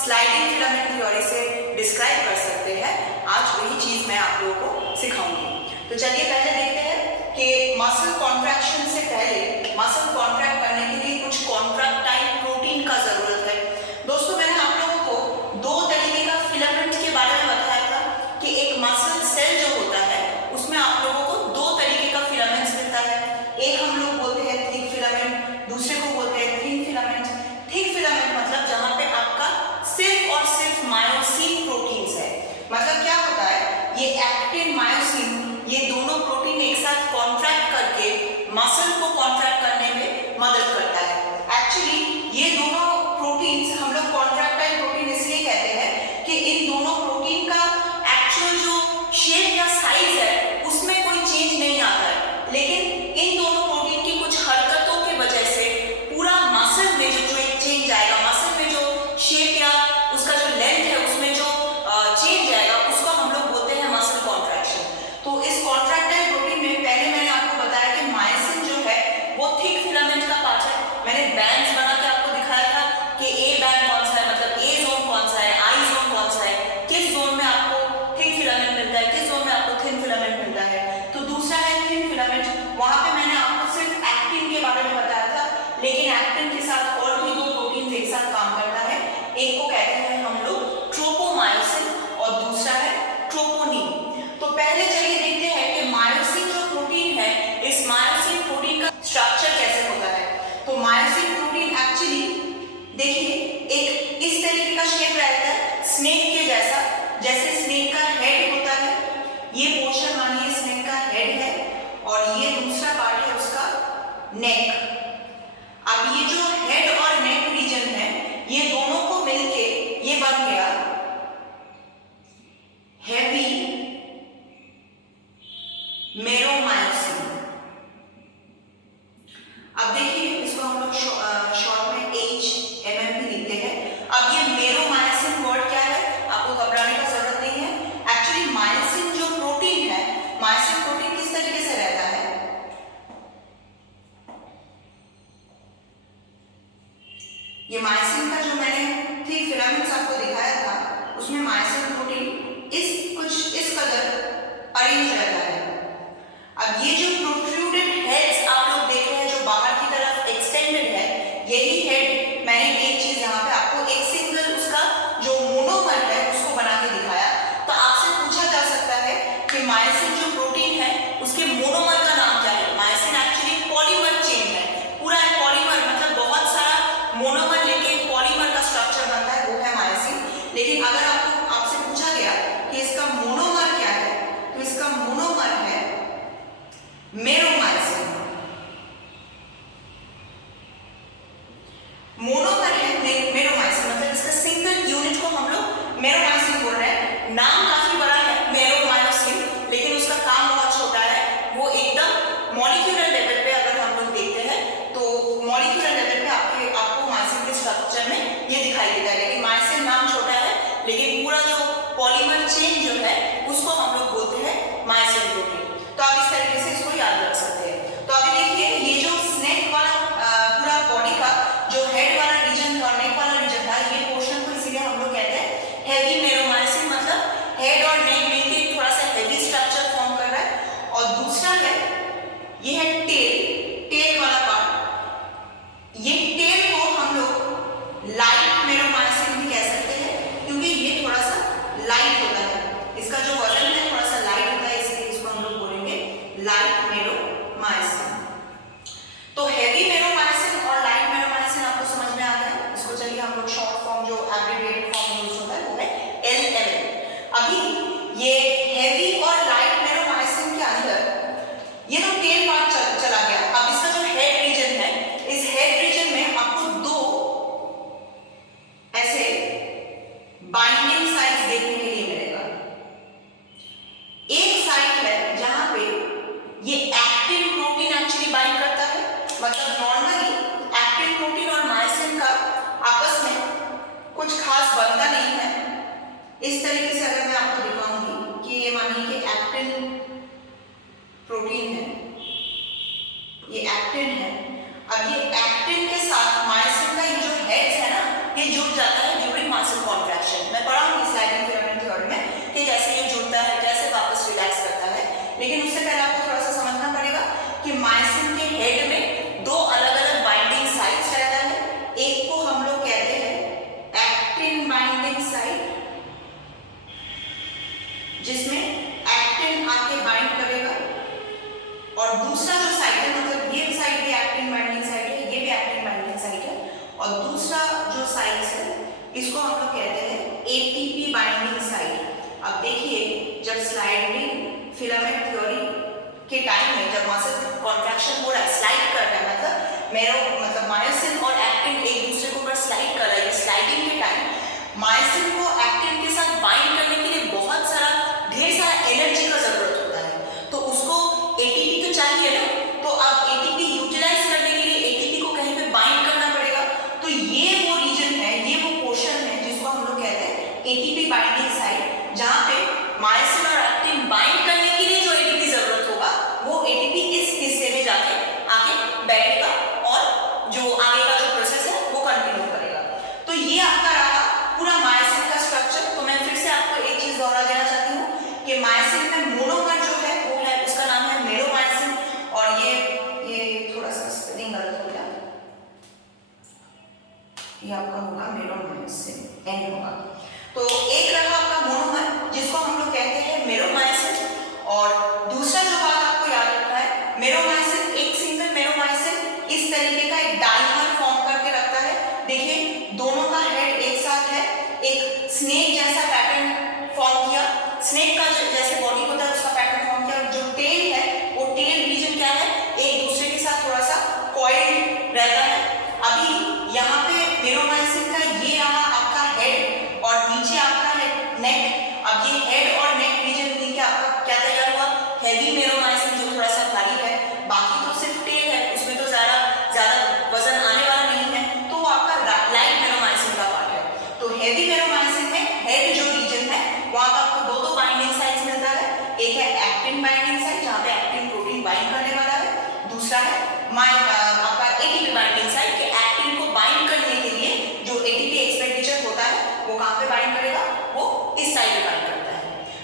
Sliding filament theory से describe कर सकते हैं। आज वही चीज मैं आप लोगों को सिखाऊंगी। तो चलिए पहले देखते हैं कि मसल कॉन्ट्रैक्शन से पहले मसल कॉन्ट्रैक्ट करने के लिए कुछ कॉन्ट्रैक्टाइल प्रोटीन का जरूरत है। दोस्तों, मैंने आप लोगों को दो तरीके का फिलामेंट के बारे में बताया था कि एक मसल सेल जो होता है उसमें आप लोगों को दो तरीके का फिलामेंट्स मिलता है। एक हम लोग बोलते हैं थिक फिलामेंट, दूसरे को बोलते हैं थिन फिलामेंट। थिक फिलामेंट मतलब जहां पे आपका सिर्फ और सिर्फ मायोसिन प्रोटीन्स है। मतलब क्या होता है, ये एक्टिन मायोसिन ये दोनों प्रोटीन एक साथ कॉन्ट्रैक्ट करके मसल को कॉन्ट्रैक्ट करने में मदद करता है। एक्चुअली ये दोनों प्रोटीन्स हम लोग कॉन्ट्रैक्टाइल प्रोटीन इसलिए कहते हैं कि इन दोनों प्रोटीन का एक्चुअल जो शेप या साइज है उसमें कोई चेंज नहीं आता है, लेकिन इन दोनों प्रोटीन की कुछ हरकतों की वजह से पूरा मसल में जो एक चेंज आएगा, मसल में जो शेप या उसका जो लेंथ है उसमें जो चेंज आएगा उसको हम लोग बोलते हैं मसल कॉन्ट्रैक्शन। तो इस कॉन्ट्रैक्टाइल प्रोटीन में पहले मैंने आपको बताया कि मायोसिन जो है वो थिक फिलामेंट का पार्ट है। मैंने बैंड्स बना के आपको दिखाया था कि ए बैंड कौन सा है, मतलब ए जोन कौन सा है, आई जोन कौन सा है, किस जोन में आपको थिक फिलामेंट मिलता है, किस जोन में आपको थिन फिलामेंट मिलता है। तो दूसरा है थिन फिलामेंट। वहां पे मैंने आपको सिर्फ एक्टिन के बारे में बताया था, लेकिन एक्टिन के साथ और भी दो प्रोटीन एक साथ काम करता है। एक को कहते हैं हम लोग ट्रोपोमायोसिन और दूसरा है ट्रोपोनिन। तो पहले चलिए देखते हैं कि मायोसिन जो प्रोटीन है, इस मायोसिन प्रोटीन का स्ट्रक्चर कैसे होता है। तो मायोसिन प्रोटीन एक्चुअली देखिए एक इस तरीके का शेप रहता है, स्नेक के जैसा। जैसे स्नेक का हेड होता है, ये पोर्शन मानिए स्नेक का हेड है और ये दूसरा पार्ट है उसका नेक। अब ये जो हेड और नेक रीजन है ये दोनों को मिलके ये बन गया हेवी मेरोमायोसिन। अब देखिए इसको हम लोग शॉर्ट में HMM भी लिखते हैं। अब ये मेरोमायोसिन वर्ड क्या है, आपको घबराने का जरूरत नहीं है। एक्चुअली मायोसिन जो प्रोटीन है, मायोसिन प्रोटीन किस तरीके से रहता है, ये मायोसिन का जो मैंने थिक फिलामेंट्स आपको दिखाया था उसमें मायोसिन प्रोटीन इस कलर अरेंज रहता है। अब ये जो प्रोट्रूडेड हेड्स आप लोग देख रहे हैं जो बाहर की तरफ एक्सटेंडेड है, यही हेड मैंने एक चीज यहाँ पे आपको एक सिंगल उसका जो मोनोमर है उसको बना के दिखाया। तो आपसे पूछा जा सकता है कि मायोसिन जो प्रोटीन है उसके मोनोमर का नाम क्या है। मायोसिन एक्चुअली पॉलीमर चेन है, पूरा एक पॉलीमर मतलब बहुत सारा मोनोमर लेके पॉलीमर का स्ट्रक्चर बनता है, वो है मायोसिन। लेकिन अगर आपसे पूछा गया कि इसका मोनोमर क्या है, तो इसका मोनोमर है मेरोमायोसिन। मोनोमर है मेरोमायोसिन, मतलब इसका सिंगल यूनिट को हम लोग मेरोमायोसिन बोल रहे हैं। नाम काफी बड़ा है मेरोमायोसिन, लेकिन उसका काम बहुत छोटा है। वो एकदम मॉलिक्यूलर लेवल पे अगर हम लोग देखते हैं तो मॉलिक्यूलर लेवल पे आपको मायोसिन के स्ट्रक्चर में ये दिखाई देता है। लेकिन मायोसिन नाम छोटा है, लेकिन पूरा जो पॉलीमर चेन जो है उसको हम लोग बोलते हैं मायोसिन प्रोटीन। तो आप इस तरीके से इसको याद रख सकते हैं। तो अभी देखिए ये जो स्नेक वाला पूरा बॉडी का जो हेड वाला रीजन था, नेक वाला रीजन था, ये पोर्शन को इसीलिए हम लोग कहते हैं हेवी मेरोमायोसिन। मतलब हेड और नेक मिलके थोड़ा सा हेवी स्ट्रक्चर फॉर्म कर रहा है। और दूसरा है ये है टेल वाला पार्ट। ये टेल को हम लोग लाइट मेरोमायोसिन भी कह सकते हैं, क्योंकि ये थोड़ा सा लाइट होता है, इसका जो वजन है थोड़ा सा लाइट होता है, इसलिए इसको हम लोग बोलेंगे लाइट मेरोमायोसिन। तो हेवी मेरोमायोसिन और लाइट मेरोमायोसिन आपको समझ में आ गया। इसको चलिए हम लोग शॉर्ट फॉर्म जो एब्रिविएटेड फॉर्म यूज होता है वो है LMN। अभी ये हेवी और लाइट मेरोमायोसिन के अंदर ये तो टेल पार्ट चला गया। अब इसका जो हेड रीजन है, इस हेड रीजन में आपको दो ऐसे बाइंडिंग साइट्स देखने के लिए मिलेगा। एक साइट है जहां पे ये एक्टिन प्रोटीन एक्चुअली बाइंड करता है। मतलब नॉर्मली एक्टिन प्रोटीन और मायोसिन का आपस में कुछ खास बनता नहीं है। इस तरीके से अगर मैं आपको दिखाऊंगी कि ये मानिए कि एक्टिन प्रोटीन है, ये एक्टिन है। अब ये एक्टिन के साथ मायोसिन का ये जो हेड्स है ना, ये जुड़ जाता है ड्यूरिंग मसल और दूसरा जो साइट है, मतलब ये साइट भी एक्टिन बाइंडिंग साइट है, ये भी एक्टिन बाइंडिंग साइट है, और दूसरा जो साइट है इसको हम लोग कहते हैं एटीपी बाइंडिंग साइट। अब देखिए, जब स्लाइडिंग फिलामेंट थ्योरी के टाइम में जब मसल कॉन्ट्रैक्शन हो रहा है, स्लाइड कर रहा है, मतलब मायोसिन और एक्टिन एक दूसरे के ऊपर स्लाइड कर रहा है, स्लाइडिंग के टाइम मायोसिन को एक्टिन के साथ बाइंड करने के लिए ढेर सारा एनर्जी का जरूरत होता है, तो उसको एटीपी तो चाहिए ना, तो अब एटीपी यूटिलाइज करने के लिए एटीपी को कहीं पे बाइंड करना पड़ेगा। तो ये वो रीजन है, ये वो पोर्शन है जिसको हम लोग कहते हैं एटीपी बाइंडिंग साइट, जहां पे मायोसिन और एक्टिन बाइंड करने के लिए जो एटीपी जरूरत होगा वो एटीपी इस हिस्से में जाके आके बैठेगा और जो आगे का जो प्रोसेस है वो कंटिन्यू करेगा। तो ये आपका रहा पूरा मायोसिन का स्ट्रक्चर। तो मैं फिर से आपको एक चीज दोहरा देना चाहती हूँ कि मायोसिन में मोनोमर जो है वो है, उसका नाम है मेरोमायोसिन, और ये थोड़ा सा स्पेलिंग गलत हो गया, ये आपका होगा मेरोमायोसिन, एन होगा। तो एक रहा आपका मोनोमर जिसको हम लोग कहते हैं मेरोमायोसिन, और दूसरा जो बात आपको याद रखना है, मेरोमायोसिन एक सिंगल मेरोमायोसिन इस तरीके का एक डाइमर फॉर्म करके रखता है। देखिए दोनों का हेड एक साथ है, एक स्नेक जैसा पैटर्न फॉर्म किया, स्नेक का जैसे बॉडी होता है उसका पैटर्न फॉर्म किया, जो टेल है वो टेल रीजन क्या है, एक दूसरे के साथ थोड़ा सा कॉइल्ड रहता है। अभी यहाँ पे मेरोमायोसिन का ये रहा आपका हेड और नीचे आपका है नेक। अब ये हेड और नेक रीजन मिलकर आपका क्या तैयार हुआ, हेवी मेरोमायोसिन, जो थोड़ा सा भारी है, बाकी तो सिर्फ टेल है, उसमें तो ज्यादा वजन आने वाला नहीं है, तो वो आपका लाइट मेरोमायोसिन का पार्ट है। तो हेवी मेरोमायोसिन में हेड जो रीजन है वहां पर आपको दो बाइंडिंग साइट्स मिलता है, एक है एक्टिन बाइंडिंग साइट जहां पे एक्टिन प्रोटीन बाइंड करने वाला है, दूसरा है आपका एटीपी बाइंडिंग साइट के एक्टिन को बाइंड करने के लिए जो एटीपी एक्सपेंडिचर होता है वो कहां पे बाइंड करेगा, वो इस साइड पे बाइंड करता है।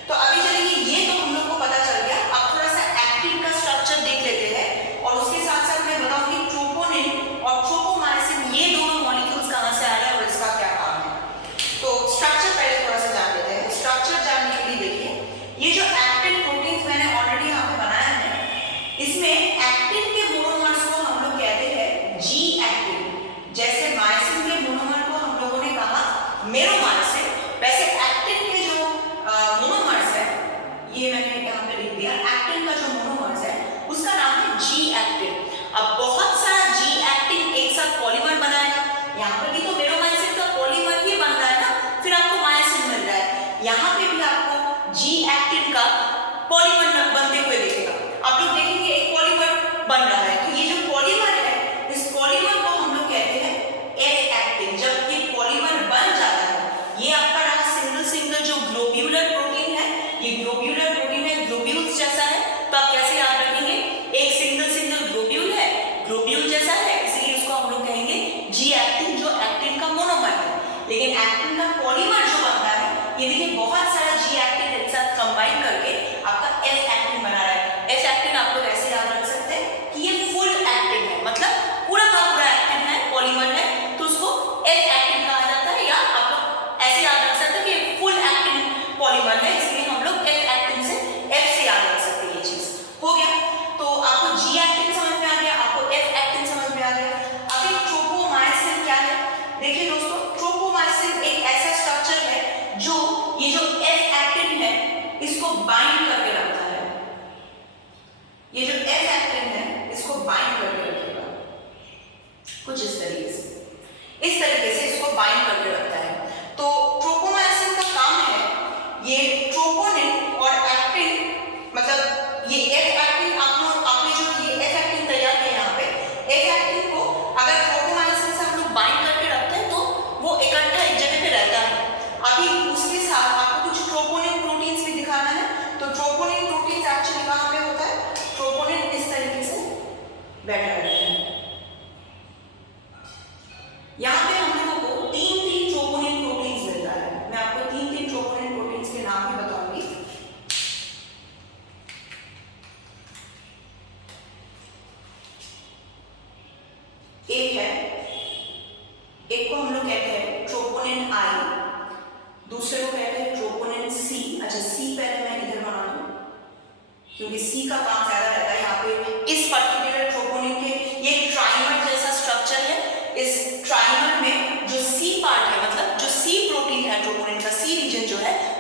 तो अभी चलिए ये तो हम लोग को पता चल गया। अब थोड़ा सा एक्टिन का स्ट्रक्चर देख लेते हैं, और उसके साथ साथ मैं बताऊंगी ट्रोपोनिन और ट्रोपोमायोसिन ये दोनों मॉलिक्यूल्स कहां से आ रहे हैं और इसका क्या काम है। तो स्ट्रक्चर पहले थोड़ा सा जान लेते हैं। स्ट्रक्चर जानने के लिए देखिए, ये जो एक्टिन प्रोटीन्स मैंने ऑलरेडी यहाँ पे बनाया है, इसमें एक्टिन के मोनोमर्स को हम लोग कहते हैं जी एक्टिन। जैसे मायोसिन के मोनोमर को हम लोगों ने कहा मेरोमायोसिन, वैसे एक्टिन के जो मोनोमर्स है, ये मैंने यहाँ पे लिख दिया, एक्टिन का जो मोनोमर्स है उसका नाम है जी एक्टिन। अब बहुत सारा जी एक्टिन एक साथ पॉलीमर बनाएगा, यहाँ पर भी तो मेरोमायोसिन का पॉलीमर ही बन रहा है ना, फिर आपको मायोसिन मिल रहा है, यहाँ पे भी आपको जी एक्टिन का पॉलीमर बनते हुए दिखेगा। आप लोग देखेंगे एक पॉलीमर बन रहा है, तो ये जो पॉलीमर है इस पॉलीमर को हम लोग कहते हैं एफ एक्टिन। जब ये पॉलीमर बन जाता है, ये आपका रहा सिंगल जो ग्लोब्यूलर प्रोटीन है, ये ग्लोब्यूलर प्रोटीन है, ग्लोब्यूल्स जैसा है, तो आप कैसे याद रखेंगे, एक सिंगल ग्लोब्यूल है, ग्लोब्यूल जैसा है, इसलिए उसको हम लोग कहेंगे जी एक्टिन, जो एक्टिन का मोनोमर है। लेकिन एक्टिन का पॉलीमर जो बनता है, ये देखिए बहुत सारा जी एक्टिन एक साथ कंबाइन करके आपका एफ एक्टिन बना रहा है। एफ एक्टिन आप लोग ऐसे याद रख सकते हैं कि ये फुल एक्टिन है, मतलब पूरा का पूरा एक्टिन है, पॉलीमर है, तो उसको एफ एक्टिन कहा जाता है, या आप लोग ऐसे याद रख सकते हैं कि ये फुल एक्टिन पॉलीमर है, इसलिए हम लोग एफ एक्टिन से एफ से याद रख सकते हैं। ये चीज हो गया, तो आपको जी एक्टिन समझ में आ गया, आपको एफ एक्टिन समझ में आ गया। अभी ट्रोपोमायोसिन क्या है, देखिए दोस्तों, ट्रोपोमायोसिन एक ऐसा स्ट्रक्चर है जो ये जो एफ एक्टिन है इसको बाइंड करके रखता है। ये जो एफ एक्टिन है इसको बाइंड करके रखेगा कुछ इस तरीके से इसको बाइंड करके रखता है। तो ट्रोपोमायोसिन का काम है ये ट्रोपोनिन और एक्टिन, मतलब ये एफ एक्टिन, आपने जो ये एफ एक्टिन तैयार किया यहाँ पे, एफ एक्टिन को अगर ट्रोपोमायोसिन से हम लोग बाइंड करके रखते हैं तो वो इकट्ठा एक जगह पे रहता है। अभी उसके साथ आपको कुछ ट्रोपोनिन प्रोटीन्स भी दिखाना है, तो ट्रोपोनिन प्रोटीन्स एक्चुअली कहाँ पे होता है, ट्रोपोनिन इस तरीके से बैठा रहता है। यहाँ पे हम लोगों को तीन ट्रोपोनिन प्रोटीन्स मिलता है। मैं आपको तीन ट्रोपोनिन प्रोटीन्स के नाम भी बताऊंगी। एक को हम लोग कहते हैं ट्रोपोनिन आई, दूसरे को कहते हैं ट्रोपोनिन सी। अच्छा, सी पहले मैं इधर बना दूं क्योंकि सी का काम ज्यादा रहता है, यहाँ पे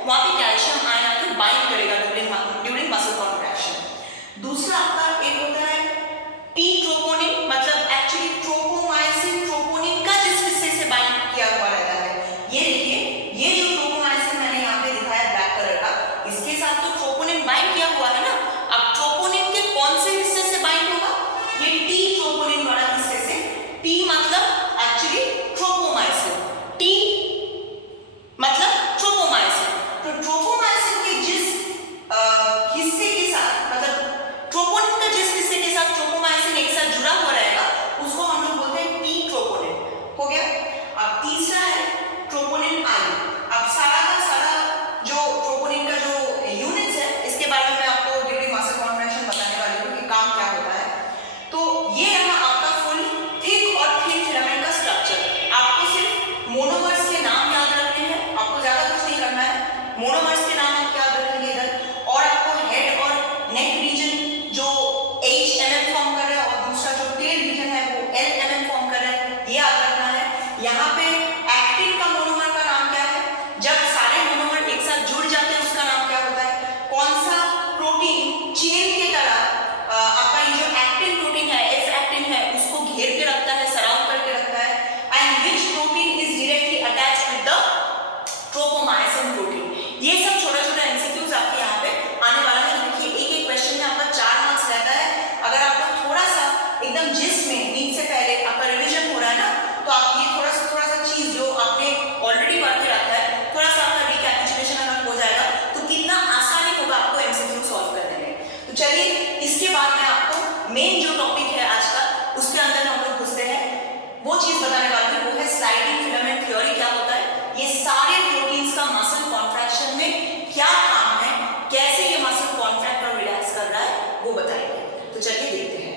वहाँ पे कैल्शियम आयन आके बाइंड करेगा ड्यूरिंग मसल कॉन्ट्रैक्शन। दूसरा आपका एक होता है टी ट्रोपोनिन, मतलब एक्चुअली ट्रोपोमाइसिन ट्रोपोनिन का जिस हिस्से से बाइंड किया हुआ रहता है। ये देखिए, ये जो ट्रोपोमाइसिन मैंने यहाँ पे दिखाया ब्लैक कलर का, इसके साथ तो ट्रोपोनिन बाइंड किया हुआ है ना। अब ट्रोपोनिन के कौन से हिस्से से बाइंड होगा? ये टी ट्रोपोनिन वाला हिस्से से। टी मतलब एक्चुअली ट्रोपोमाइसिन, टी मतलब ट्रोपोमाइसिन। तो ट्रोपोमाइसिन के जिस हिस्से के साथ, मतलब ट्रोपोनिन का जिस हिस्से के साथ ट्रोपोमाइसिन एक साथ जुड़ा हुआ रहेगा, उसको हम लोग बोलते हैं टी ट्रोपोनिन। हो गया। अब तीसरा है ट्रोपोनिन आई। अब सारा का सारा जो ट्रोपोनिन का जो यूनिट्स है, इसके बारे में मैं आपको ड्यूरिंग मसल कॉन्ट्रैक्शन बताने वाली हूँ कि काम क्या होता है। तो ये रहा आपका फुल थिक और थिन फिलामेंट का स्ट्रक्चर। आपको सिर्फ मोनोमर्स के नाम याद रखने हैं, आपको ज्यादा कुछ नहीं करना है। मोनोमर्स के नाम आप याद रखेंगे इधर, और आपको हेड और नेक रीजन जो HMM फॉर्म कर रहा है और दूसरा जो टेल रीजन है वो LMM फॉर्म कर रहा है, ये याद रखना है। यहाँ पे एक्टिन का मोनोमर का नाम क्या है? जब सारे मोनोमर एक साथ जुड़ जाते हैं उसका नाम क्या होता है? कौन सा प्रोटीन चेन के तरह आपका ये जो एक्टिन प्रोटीन है, एफ एक्टिन है, उसको घेर के रखता है, सराउंड करके रखता है। And which protein is directly attached with the ट्रोपोमाइसिन protein. ये सब छोटा छोटा एमसीक्यूज आपके यहाँ पे आने वाला है। देखिए, एक एक क्वेश्चन में आपका 4 मार्क्स रहता है। अगर आप लोग थोड़ा सा एकदम जिसमें नीट से पहले आपका रिवीजन हो रहा है ना, तो आप ये थोड़ा सा चीज जो आपने ऑलरेडी पढ़ के रखा है, थोड़ा सा आपका रिकैपिचुलेशन अगर हो जाएगा तो कितना आसानी होगा आपको एमसीक्यू सॉल्व करने में। तो चलिए, इसके बाद मैं आपको मेन जो टॉपिक है आज का, उसके अंदर हम लोग घुसते हैं। वो चीज बताने वाली हूँ, वो है स्लाइडिंग फिलामेंट थ्योरी। क्या होता है? ये सारे प्रोटीन्स का मसल कॉन्ट्रैक्शन में क्या काम है, कैसे ये मसल कॉन्ट्रैक्ट और रिलैक्स कर रहा है, वो बताएंगे। तो चलिए देखते हैं।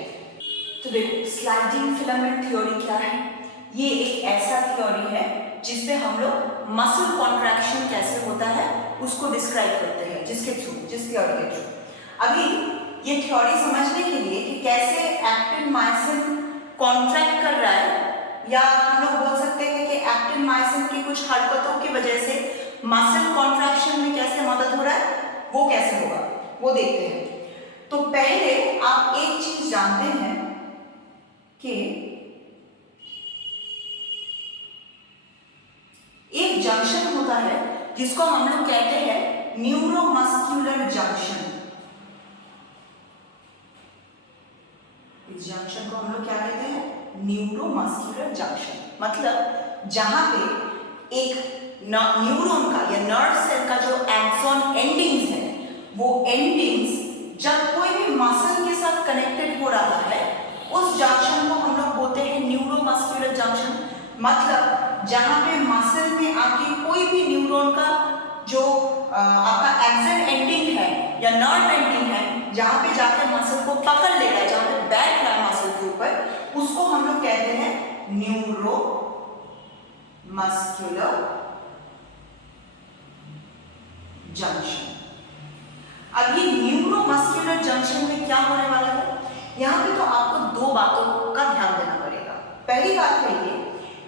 तो देखो, स्लाइडिंग फिलामेंट थ्योरी क्या है? ये एक ऐसा थ्योरी है जिसपे हम लोग मसल कॉन्ट्रैक्शन कैसे होता है उसको डिस्क्राइब करते हैं, जिस थ्योरी के थ्रू। अभी ये थ्योरी समझने के लिए कि कैसे एक्टिन मायोसिन कॉन्ट्रैक्ट कर रहा है, या हम लोग बोल सकते हैं कि एक्टिन मायोसिन की कुछ हरकतों की वजह से मसल कॉन्ट्रैक्शन में कैसे मदद हो रहा है, वो कैसे होगा वो देखते हैं। तो पहले आप एक चीज जानते हैं कि एक जंक्शन होता है जिसको हम लोग कहते हैं न्यूरोमस्कुलर जंक्शन। इस जंक्शन को हम लोग क्या कहते हैं? Neuromuscular junction. मतलब जहां पे एक न्यूरॉन का या नर्व सेल का जो एक्सॉन एंडिंग्स है, वो एंडिंग्स जब कोई भी मसल के साथ कनेक्टेड हो रहा है, उस जंक्शन को हम लोग बोलते हैं न्यूरोमस्कुलर जंक्शन। मतलब जहां पे मसल में आके कोई भी न्यूरॉन का जो आपका एक्सन एंडिंग है या नर्व एंडिंग है, जहां पे जाकर मसल को पकड़ ले रहा है, जहां पे बैठ रहा है मसल के ऊपर, उसको हम लोग कहते हैं न्यूरोमस्कुलर जंक्शन। अब ये न्यूरोमस्कुलर जंक्शन में क्या होने वाला है? यहाँ पे तो आपको 2 बातों का ध्यान देना पड़ेगा। पहली बात है ये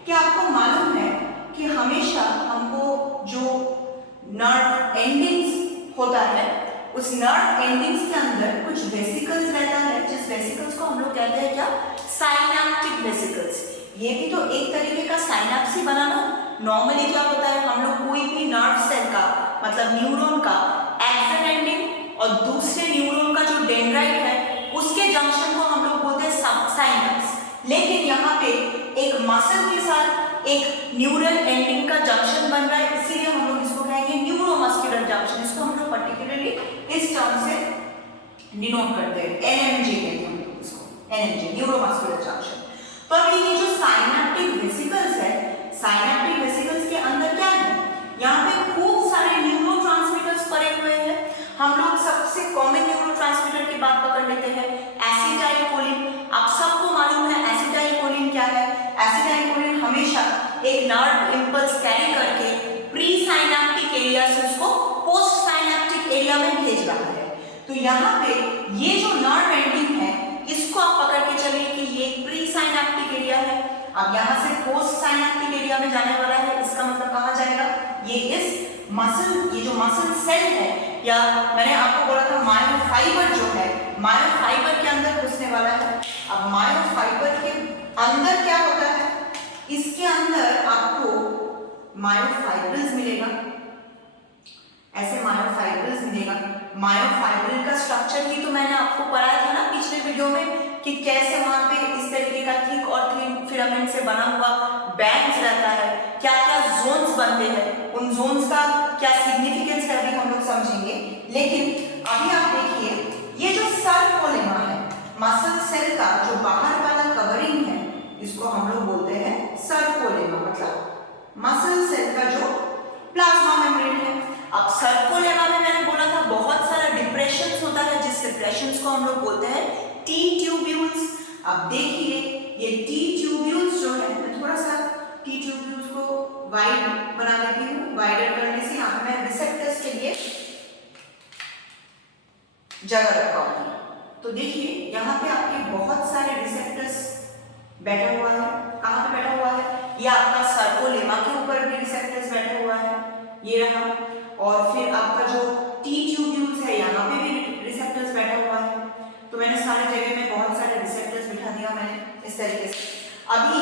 कि आपको मालूम है कि हमेशा हमको जो नर्व एंडिंग्स होता है, उस नर्व एंडिंग्स के अंदर कुछ वेसिकल्स रहता है, जिस वेसिकल्स को हम लोग कहते हैं क्या? Synaptic vesicles. ये भी तो एक तरीके का साइनैप्स ही बनाना। नॉर्मली क्या होता है, हम लोग कोई भी नर्व सेल का मतलब न्यूरॉन का एक्सन एंडिंग और दूसरे न्यूरॉन का जो डेंड्राइट है, उसके जंक्शन को हम लोग बोलते हैं साइनैप्स। लेकिन यहाँ पे एक मसल के साथ एक न्यूरल एंडिंग का जंक्शन बन रहा है, इसीलिए हम लोग इसको कहेंगे न्यूरोमस्कुलर जंक्शन। इसको हम लोग पर्टिकुलरली इस टर्म से डिनोट करते हैं, NMJ कहते हैं हम लोग इसको, NMJ न्यूरोमस्कुलर जंक्शन। तो अब ये जो साइनैप्टिक वेसिकल्स है, साइनैप्टिक वेसिकल्स के अंदर क्या है? यहाँ पे खूब सारे न्यूरोट्रांसमीटर्स पड़े हुए हैं। हम लोग सबसे कॉमन न्यूरोट्रांसमीटर की बात पकड़ लेते हैं, एसिटाइलकोलिन। आप सबको मालूम है एसिटाइलकोलिन क्या है? एसिटाइलकोलिन हमेशा एक नर्व इंपल्स कैरी करके प्री साइनैप्टिक एरिया से उसको पोस्ट साइनैप्टिक एरिया में भेज रहा है। तो यहाँ पे ये जो नर्व एंडिंग है, इसको आप पकड़ के चलिए कि ये प्री साइनैप्टिक एरिया है। अब यहाँ से पोस्ट साइनैप्टिक एरिया में जाने वाला है, इसका मतलब कहाँ जाएगा? ये इस ये जो मसल सेल है, या मैंने आपको बोला था मायोफाइबर जो है, मायोफाइबर के अंदर घुसने वाला है। अब मायोफाइबर के अंदर क्या होता है, इसके अंदर आपको मायोफाइब्रिल्स मिलेगा, ऐसे मायोफाइब्रिल्स मिलेगा। मायोफाइब्रिल का स्ट्रक्चर ही तो मैंने आपको पढ़ाया था ना पिछले वीडियो में, कि कैसे वहां पे इस तरीके का थिक और थिन फिलामेंट से बना हुआ बैंड्स रहता है, क्या क्या जोन्स बनते हैं, उन जोन्स का क्या सिग्निफिकेंस है अभी हम लोग समझेंगे। लेकिन अभी आप देखिए, ये जो सर्कोलेमा है, मसल सेल का जो बाहर वाला कवरिंग है, इसको हम लोग बोलते हैं सर्कोलेमा, मतलब मसल सेल का जो प्लाज्मा मेम्ब्रेन है। अब सर्कोलेमा में मैंने बोला था बहुत सारा डिप्रेशंस होता है, जिस डिप्रेशंस को हम लोग बोलते हैं टी ट्यूब्यूल्स। अब देखिए ये टी ट्यूब्यूल्स जो है, मैं थोड़ा सा टी ट्यूब्यूल्स को वाइड बना देती हूँ। वाइडर करने से यहाँ मैं रिसेप्टर्स के लिए जगह रखा। तो देखिए यहाँ पे आपके बहुत सारे रिसेप्टर्स बैठा हुआ है। कहाँ पे बैठा हुआ है? ये आपका सर्कोलेमा के ऊपर भी रिसेप्टर्स बैठा हुआ है, ये रहा। और फिर आपका जो टी ट्यूब्यूल्स है, यहाँ पे भी रिसेप्टर्स बैठा हुआ है। तो मैंने सारे जगह में बहुत सारे रिसेप्टर्स बिठा दिया मैंने इस तरीके से। अभी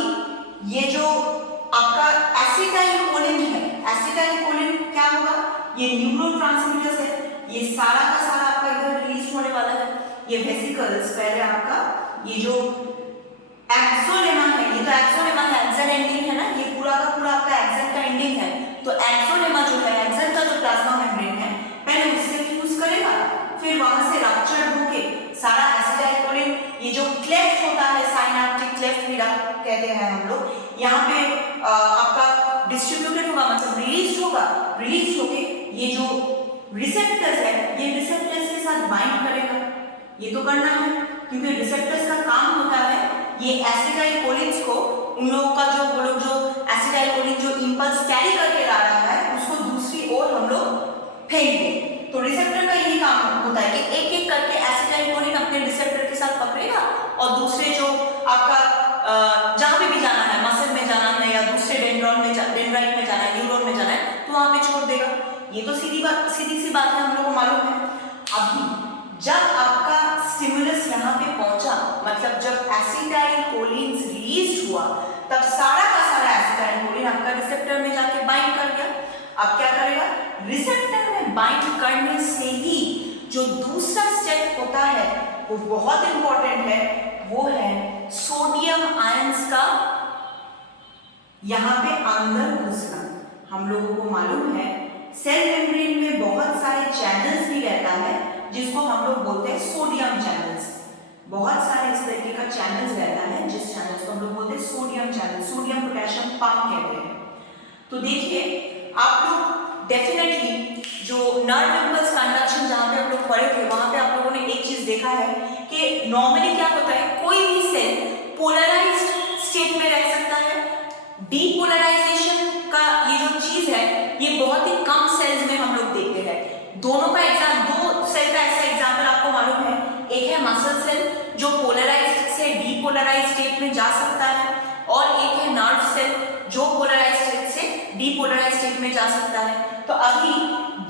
ये जो आपका एसिटाइलकोलिन है, एसिटाइलकोलिन क्या होगा? ये न्यूरोट्रांसमीटर्स है, ये सारा का सारा आपका इधर रिलीज होने वाला है। ये वेसिकल्स पहले आपका ये जो एक्सोलेमा है, ये तो एक्सोलेमा है, एक्सन एंडिंग है ना, ये पूरा का पूरा आपका एक्सन का एंडिंग है। तो एक्सोलेमा जो है, एक्सन का जो प्लाज्मा मेम्ब्रेन है, पहले उससे फ्यूज करेगा, फिर वहां से रप्चर होके सारा एसिटाइलकोलिन, ये जो क्लेफ्ट होता है, साइनेप्टिक क्लेफ्ट भी कहते हैं हम लोग, यहाँ पे आपका डिस्ट्रीब्यूटेड होगा, मतलब रिलीज होगा। रिलीज होके ये जो रिसेप्टर्स है, ये रिसेप्टर्स के साथ बाइंड करेगा। ये तो करना है, क्योंकि रिसेप्टर्स का काम होता है ये एसिटाइलकोलिन्स को, उन लोगों का जो वो लोग जो एसिटाइलकोलिन जो इंपल्स कैरी करके ला रहा है, उसको दूसरी ओर हम लोग फेंक दें। तो रिसेप्टर का यही काम होता है कि एक एक करके एसिटाइलकोलिन अपने रिसेप्टर के साथ पकड़ेगा और दूसरे जो आपका जहां पे भी जाना है, मसल में जाना है या दूसरे डेंड्राइट में जाना है, न्यूरॉन में जाना है, तो वहां पे छोड़ देगा। ये तो सीधी सी बात है, हम लोग को मालूम है। अभी जब आपका स्टिमुलस यहाँ पे पहुंचा, मतलब जब एसिटाइलकोलिन रिलीज हुआ, तब सारा का सारा एसिटाइलकोलिन आपका रिसेप्टर में जाके बाइंड कर गया। अब क्या करेगा? रिसेप्टर में बाइंड करने से ही जो दूसरा स्टेप होता है वो बहुत इंपॉर्टेंट है, वो है सोडियम आयंस का यहाँ पे अंदर घुसना। हम लोगों को मालूम है सेल मेम्ब्रेन में बहुत सारे चैनल्स भी रहता है, जिसको हम लोग बोलते हैं सोडियम चैनल्स। बहुत सारे इस तरीके का चैनल्स रहता है, जिस चैनल्स को हम लोग बोलते हैं sodium channel, sodium potassium pump कहते हैं। तो देखिए आप लोग डेफिनेटली जो नर्व इंपल्स कंडक्शन जहाँ पे आप लोग पढ़े थे, वहां पे आप लोगों ने एक चीज देखा है कि नॉर्मली क्या होता है, कोई भी सेल पोलराइज्ड स्टेट में रह सकता है। डीपोलराइजेशन का ये जो चीज है, ये बहुत ही कम सेल्स में हम लोग देखते हैं। दोनों का दो सेल का ऐसा एग्जाम्पल आपको मालूम है, एक है मसल सेल जो पोलराइज्ड से डीपोलराइज्ड स्टेट में जा सकता है, और एक है नर्व सेल जो पोलराइज्ड स्टेट से डीपोलराइज्ड स्टेट में जा सकता है। तो अभी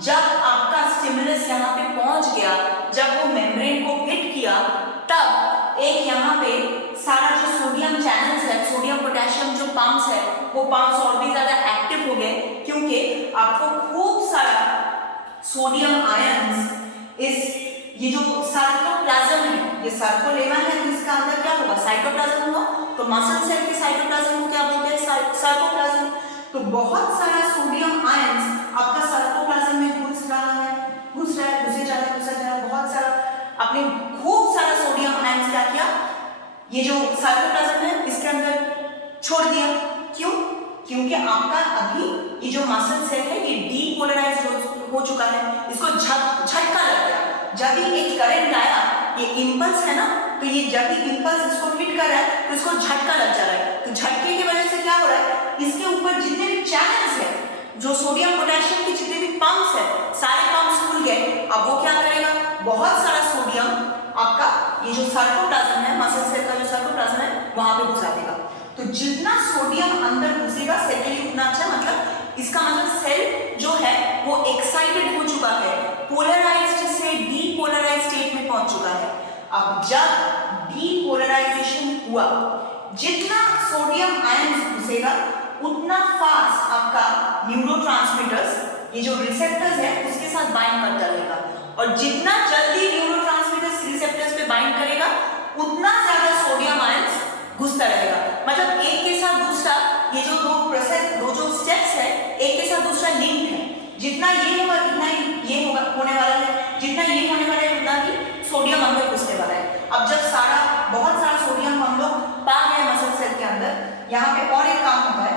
जब आपका स्टिमुलस यहाँ पे पहुंच गया, जब वो मेम्ब्रेन को हिट किया, तब एक यहाँ पे सारा जो सोडियम चैनल्स है, सोडियम पोटेशियम जो पंप्स है, वो पंप्स और भी ज्यादा एक्टिव हो गए, क्योंकि आपको खूब सारा सोडियम आयंस ये जो साइटोप्लाज्म है, ये सर्कोलेमा है, तो इसका अंदर क्या होगा? साइटोप्लाज्म होगा। तो मसल सेल के साइटोप्लाज्म को क्या बोलते हैं? सर्कोप्लाज्म। तो बहुत सारा सोडियम आयंस आपका सर्कोप्लाज्म में घुस रहा है, घुसे जा रहा है, बहुत सारा आपने खूब सारा सोडियम आयंस क्या किया, ये जो सर्कोप्लाज्म है इसके अंदर छोड़ दिया। क्यों? क्योंकि आपका अभी ये जो मसल सेल है ये डीपोलराइज्ड हो चुका है, इसको झटका लग गया। जब भी एक करंट आया, ये इंपल्स है ना, तो ये जब भी इंपल्स इसको हिट कर रहा है तो इसको झटका लग जा रहा है। तो झटके की वजह से क्या हो रहा है, इसके ऊपर जितने भी चैनल्स है, जो सोडियम पोटेशियम के जितने भी पंप्स है, सारे पंप्स खुल गए। अब वो क्या करेगा? बहुत सारा सोडियम आपका ये जो सर्कोप्लाज्म है, मसल सेल का जो सर्कोप्लाज्म है, वहां पे घुसा देगा। तो जितना सोडियम अंदर घुसेगा सेल के लिए उतना अच्छा, मतलब इसका मतलब सेल जो है वो एक्साइटेड हो चुका है, पोलराइज्ड से डीपोलराइज्ड स्टेट में पहुंच चुका है। अब जब डीपोलराइजेशन हुआ, जितना सोडियम आयन घुसेगा उतना फास्ट आपका न्यूरोट्रांसमीटर्स, ये जो रिसेप्टर्स है उसके साथ बाइंड करता रहेगा, और जितना जल्दी न्यूरोट्रांसमीटर्स रिसेप्टर्स पे बाइंड करेगा उतना ज्यादा सोडियम आयंस घुसता रहेगा। मतलब एक के साथ दूसरा, ये जो दो प्रोसेस, दो जो स्टेप्स है, एक के साथ दूसरा लिंक है। जितना ये होगा उतना ही ये होगा होने वाला है, जितना ये होने वाला है उतना ही सोडियम अंदर घुसने वाला है। अब जब बहुत सारा सोडियम हम लोग पा गए मसल सेल के अंदर, यहाँ पे और एक काम होता है,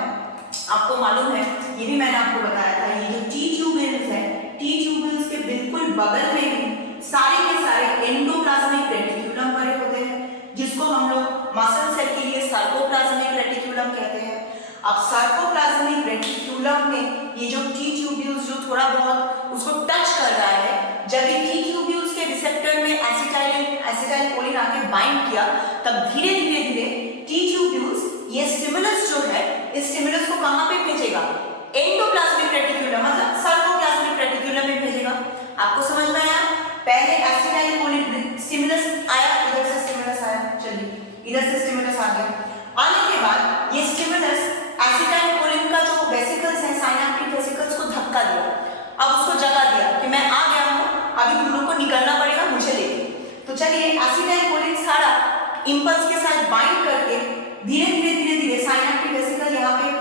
आपको मालूम है, ये भी मैंने आपको बताया था, ये जो टी ट्यूब्यूल्स है, टी ट्यूब्यूल्स के बिल्कुल बगल में भी सारे के सारे एंडोप्लाज्मिक रेटिक्यूलम भरे होते हैं, जिसको हम लोग मसल सेल के लिए सार्कोप्लाज्मिक रेटिक्यूलम कहते हैं। अब सार्कोप्लाज्मिक रेटिक्यूलम में ये जो टी ट्यूब्यूल्स जो थोड़ा बहुत उसको टच कर रहा है, जब ये टी ट्यूब्यूल्स के रिसेप्टर में एसिटाइल कोलिन आके बाइंड किया, तब धीरे धीरे टी ट्यूब्यूल्स ये स्टिमुलस जो है, इस स्टिमुलस को कहां पे भेजेगा? एंडोप्लाज्मिक रेटिक्यूलम, मतलब सार्कोप्लाज्मिक रेटिक्यूलम में भेजेगा। आपको समझ में आया? पहले एसिटाइल कोलिन स्टिमुलस आया, इधर से स्टिमुलस आया, चलिए इधर से स्टिमुलस आ गया। आने के बाद ये स्टिमुलस एसिटाइल कोलिन का जो वेसिकल्स है, साइनेप्टिक वेसिकल्स को धक्का दिया, अब उसको जगा दिया कि मैं आ गया हूं, अभी तुम लोग को निकलना पड़ेगा मुझे लेके। तो चलिए एसिटाइल कोलिन सारा इंपल्स के साथ बाइंड करके धीरे धीरे साइनेप्टिक वेसिकल यहाँ पे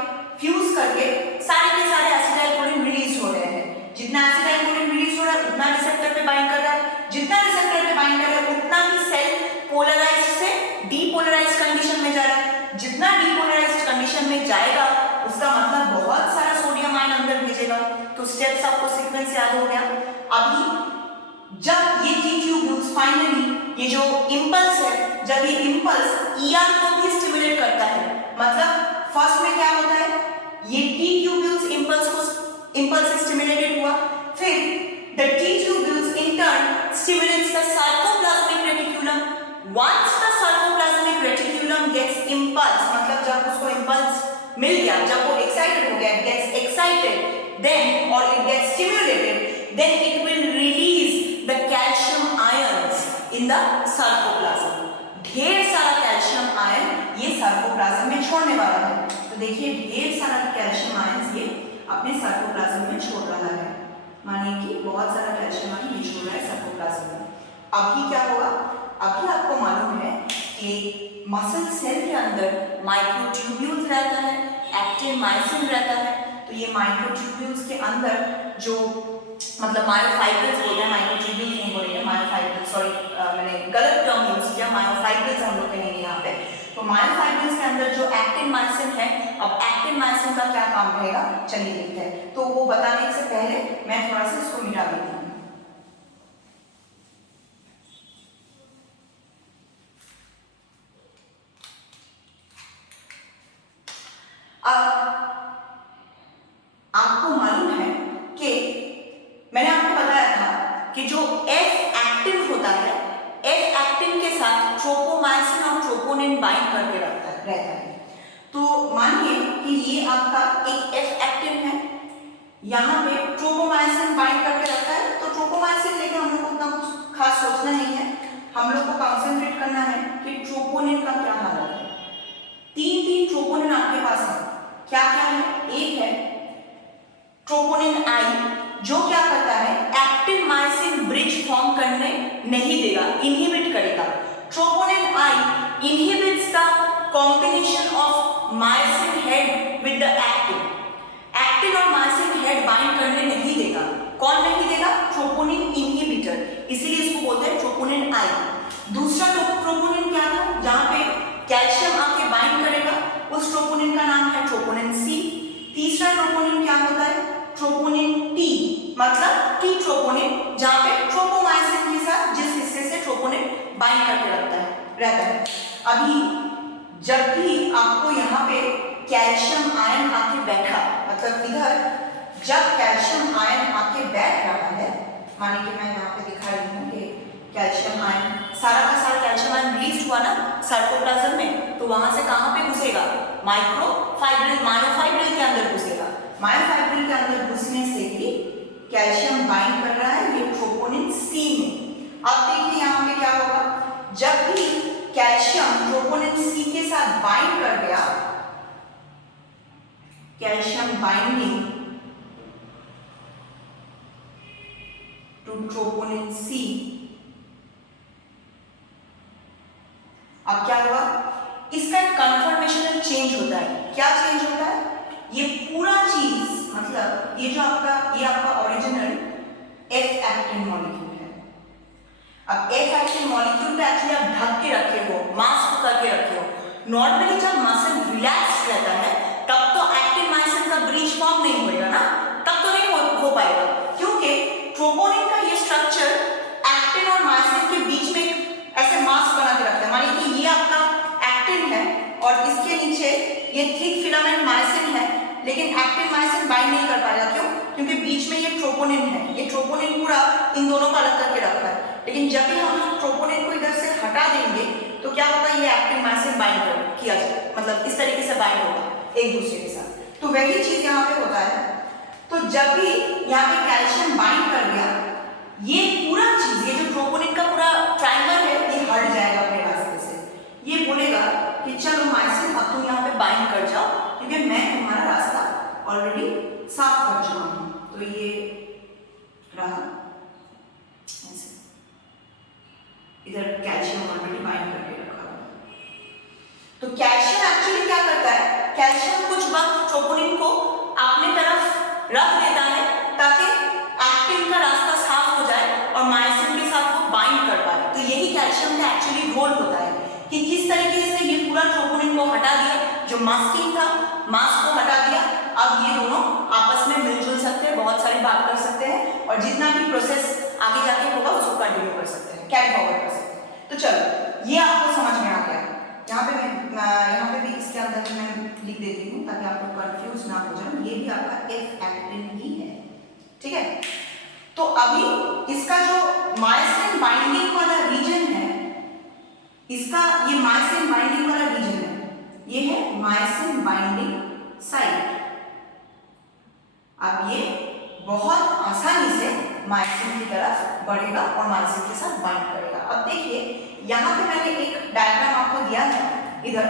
फ्यूज करके सारे के सारे एसिटाइल कोलिन रिलीज हो रहे हैं। जितना एसिटाइल कोलिन रिलीज हो रहा है उतना रिसेप्टर पे बाइंड कर रहा है, जितना रिसेप्टर पे बाइंड कर रहा है उतना ही सेल पोलराइज्ड से डीपोलराइज्ड कंडीशन में जा रहा है। जितना डीपोलराइज्ड कंडीशन में जाएगा उसका मतलब बहुत सारा सोडियम आयन अंदर भेजेगा। तो स्टेप्स आपको सीक्वेंस याद हो गया। अभी जब ये टी ट्यूब्यूल्स फाइनली ये जो इंपल्स है, जब ये इंपल्स ईआर को भी स्टिमुलेट करता है, मतलब फर्स्ट में क्या होता है, ये टी ट्यूब्यूल्स इंपल्स से स्टिमुलेटेड हुआ, फिर the T tubules in turn stimulates the sarcoplasmic reticulum. Once the sarcoplasmic reticulum gets impulse, मतलब जब उसको इंपल्स मिल गया, जब वो एक्साइटेड हो गया, gets excited then or it gets stimulated, then it will release the calcium ions in the sarcoplasm. ढेर सारा कैल्शियम आयन ये सार्कोप्लाज्म में छोड़ने वाला है। तो देखिए ढेर सारा कैल्शियम आयन ये अपने सार्कोप्लाज्म में छोड़ रहा है, मानिए कि बहुत सारा कैल्शियम आयन ये छोड़ रहा है सार्कोप्लाज्म में। अभी क्या होगा? अभी आपको मालूम है कि मसल सेल के अंदर माइक्रोट्यूब्यूल्स रहता है, एक्टिन मायोसिन रहता है। तो ये माइक्रोट्यूब्यूल्स के अंदर जो मतलब मायोफाइब्रिल्स बोलते हैं, माइक्रोट्यूब्यूल्स नहीं बोलेंगे, मायोफाइब्रिल्स, सॉरी मैंने गलत टर्म यूज किया, मायोफाइब्रिल्स हम लोग कहेंगे यहाँ पे। तो मायोफाइब्रिल्स के अंदर जो एक्टिन मायोसिन है, अब एक्टिन मायोसिन का क्या काम रहेगा चलिए देखते हैं। तो वो बताने से पहले मैं थोड़ा सा इसको मिटा देती हूँ। आपको मालूम है कि मैंने आपको बताया था कि जो एफ एक्टिन होता है, एफ एक्टिन के साथ ट्रोपोमायसिन और ट्रोपोनिन बाइंड करके रहता है। तो मानिए कि ये आपका एक एफ एक्टिन है, यहाँ पे ट्रोपोमायसिन बाइंड करके रखता है। तो ट्रोपोमायसिन लेके हम लोग को उतना कुछ खास सोचना नहीं है, हम लोग को कॉन्सेंट्रेट करना है कि ट्रोपोनिन का क्या हालत है। तीन ट्रोपोनिन आपके पास है, क्या क्या है? एक है ट्रोपोनिन आई, जो क्या करता है, एक्टिन मायोसिन ब्रिज फॉर्म करने नहीं देगा, इनहिबिट करेगा। Troponin I inhibits the combination of myosin head with the actin. Actin और मायोसिन हेड बाइंड करने नहीं देगा। कौन नहीं देगा? ट्रोपोनिन इनहिबिटर, इसीलिए इसको बोलते हैं ट्रोपोनिन आई। दूसरा ट्रोपोनिन क्या था, जहां पे कैल्शियम आके बाइंड करेगा, उस ट्रोपोनिन का नाम है ट्रोपोनिन सी। तीसरा ट्रोपोनिन क्या होता है? ट्रोपोनिन टी, मतलब टी ट्रोपोनिन, जहां पे ट्रोपोमायसिन के साथ जिस हिस्से से ट्रोपोनिन बाइंड करके रहता है। अभी जब भी आपको यहाँ पे कैल्शियम आयन आके बैठा, मतलब इधर जब कैल्शियम आयन आके बैठ रहा है, माने कि मैं यहाँ पे दिखा रही हूँ कि कैल्शियम आयन सारा का सारा कैल्शियम आयन रिलीज हुआ ना सार्कोप्लाज्म में, तो वहां से कहाँ पे घुसेगा? मायोफाइब्रिल के अंदर घुसेगा। मायोफाइब्रिल के अंदर घुसने से ही कैल्शियम बाइंड कर रहा है ये ट्रोपोनिन सी में। अब देखिए यहाँ पे क्या होगा, जब भी कैल्शियम ट्रोपोनिन सी के साथ बाइंड कर गया, कैल्शियम बाइंडिंग टू ट्रोपोनिन सी, अब क्या हुआ, इसका कन्फर्मेशनल चेंज होता है। क्या चेंज होता है, ये पूरा चीज मतलब ये जो आपका ओरिजिनल एफ एक्टिन मॉलिक्यूल है। अब एफ एक्टिन मॉलिक्यूल पे एक्चुअली आप ढक के रखे हो, मास्क करके रखे हो। नॉर्मली जब मसल रिलैक्स रहता है तब तो एक्टिन मायोसिन का ब्रीच फॉर्म नहीं होगा ना, तब तो नहीं हो पाएगा, क्योंकि ट्रोपोनिन का ये स्ट्रक्चर एक्टिन और मायोसिन के बीच में ऐसे मास्क बना के रखता है। मानिए कि ये आपका एक्टिन है और इसके नीचे ये थिक फिलामेंट मायोसिन है, लेकिन एक्टिन मायोसिन बाइंड नहीं कर पाएगा। क्यों? क्योंकि बीच में ये ट्रोपोनिन है। ये ट्रोपोनिन पूरा इन दोनों को अलग करके रखा है, लेकिन जब भी हम लोग ट्रोपोनिन को इधर से हटा देंगे तो क्या होगा, ये एक्टिन मायोसिन बाइंड किया जाए, मतलब इस तरीके से बाइंड होगा एक दूसरे के साथ। तो वही चीज यहाँ पे होता है। तो जब भी यहाँ पे कैल्शियम बाइंड कर गया, ये पूरा चीज, ये जो ट्रोपोनिन का पूरा ट्राइमर है, ये हट जाएगा अपने रास्ते से। ये बोलेगा कि चलो मायोसिन अब तुम यहाँ पे बाइंड कर जाओ, क्योंकि मैं तुम्हारा रास्ता ऑलरेडी साफ कर चुका हूँ। तो ये रहा ऐसे, इधर कैल्शियम ऑलरेडी बाइंड करके रखा हुआ है। तो कैल्शियम एक्चुअली क्या करता है, कैल्शियम कुछ वक्त ट्रोपोनिन को अपने तरफ रख देता है ताकि एक्टिन का रास्ता साफ हो जाए और मायोसिन के साथ वो बाइंड कर पाए। तो यही कैल्शियम का एक्चुअली रोल होता है कि किस तरीके से ये पूरा ट्रोपोनिन को हटा दिया, जो मास्किंग था, मास्क को हटा दिया। अब ये दोनों आपस में मिलजुल सकते हैं, बहुत सारी बात कर सकते हैं और जितना भी प्रोसेस आगे जाके होगा उसको कंटिन्यू कर सकते हैं, कैरी फॉरवर्ड कर सकते हैं। तो चलो ये आपको समझ में आ गया। यहाँ पे भी इसके अंदर मैं लिख देती हूँ ताकि आप लोग कंफ्यूज ना हो जाए। ये भी आपका एफ एक्टिन ही है, ठीक है। तो अभी इसका जो मायोसिन बाइंडिंग वाला रीजन है, इसका ये मायोसिन बाइंडिंग वाला रीजन है, ये है मायोसिन बाइंडिंग साइट। अब ये बहुत आसानी से मायोसिन की तरफ बढ़ेगा और मायोसिन के साथ बाइंड करेगा। अब देखिए यहाँ पे मैंने एक डायग्राम आपको दिया है इधर।